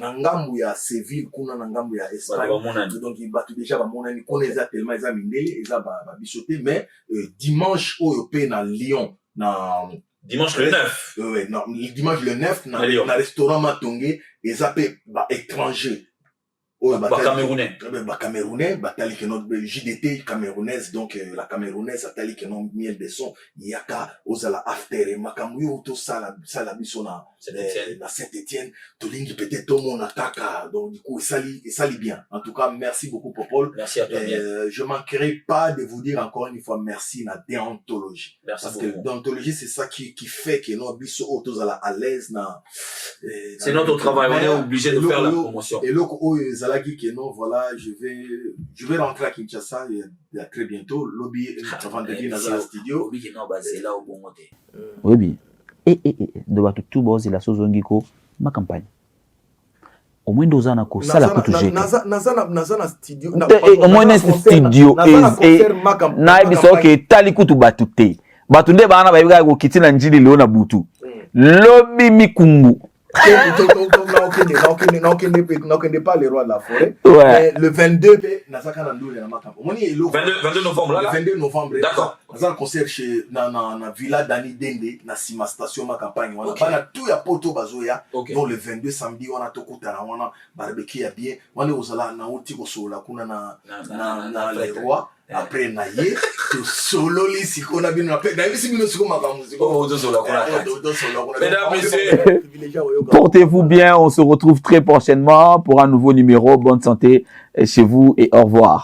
na ngambu ya Séville kuna na ngambu ya Espagne donc batu déjà ba monani connaît tellement eza mindele eza ba biso te mais dimanche oyo pe na Lyon na dimanche le 9 non dimanche le 9 na restaurant Matongé eza pe ba étranger Camerounais, batali que notre JDT camerounaise, donc la camerounaise atali que non miel de son, yaka ozala after makamu yo to sala biso na Saint-Étienne, to lingi peut-être tout mon attaque, donc du coup sali bien. En tout cas, merci beaucoup Popol. Merci à toi. Je manquerai pas de vous dire encore une fois merci la déontologie. Merci parce beaucoup. que déontologie c'est ça qui fait que non biso autozala à l'aise na c'est notre travail, on est obligé de faire la promotion. Et loko que non, voilà, je vais rentrer à Kinshasa il y a très bientôt. Lobby, avant de venir dans le studio. Oui, de tout boss il a sozongiko ma campagne. Au moins deux ans ko sala ko tuje. Nazana studio. Au moins un studio et na biso ke tali kutu batute. Batunde bana ba biga ko kitina njili leo na butu. Lobby mikungu. N'en pas les rois de la forêt. Ouais. Le 22 novembre là. Le 22 novembre. D'accord. Dans un concert chez na Villa Dani Dende na Sima station ma campagne on a tout ya poto bazoya. Donc le 22 samedi on a tokuta na wana barbecue ya bien. On est osala na oti ko sola kuna na les rois. Après naïe to solo li sikona bino après na bisi bino sikoma ka musique mesdames messieurs, portez-vous bien, on se retrouve très prochainement pour un nouveau numéro. Bonne santé chez vous et au revoir.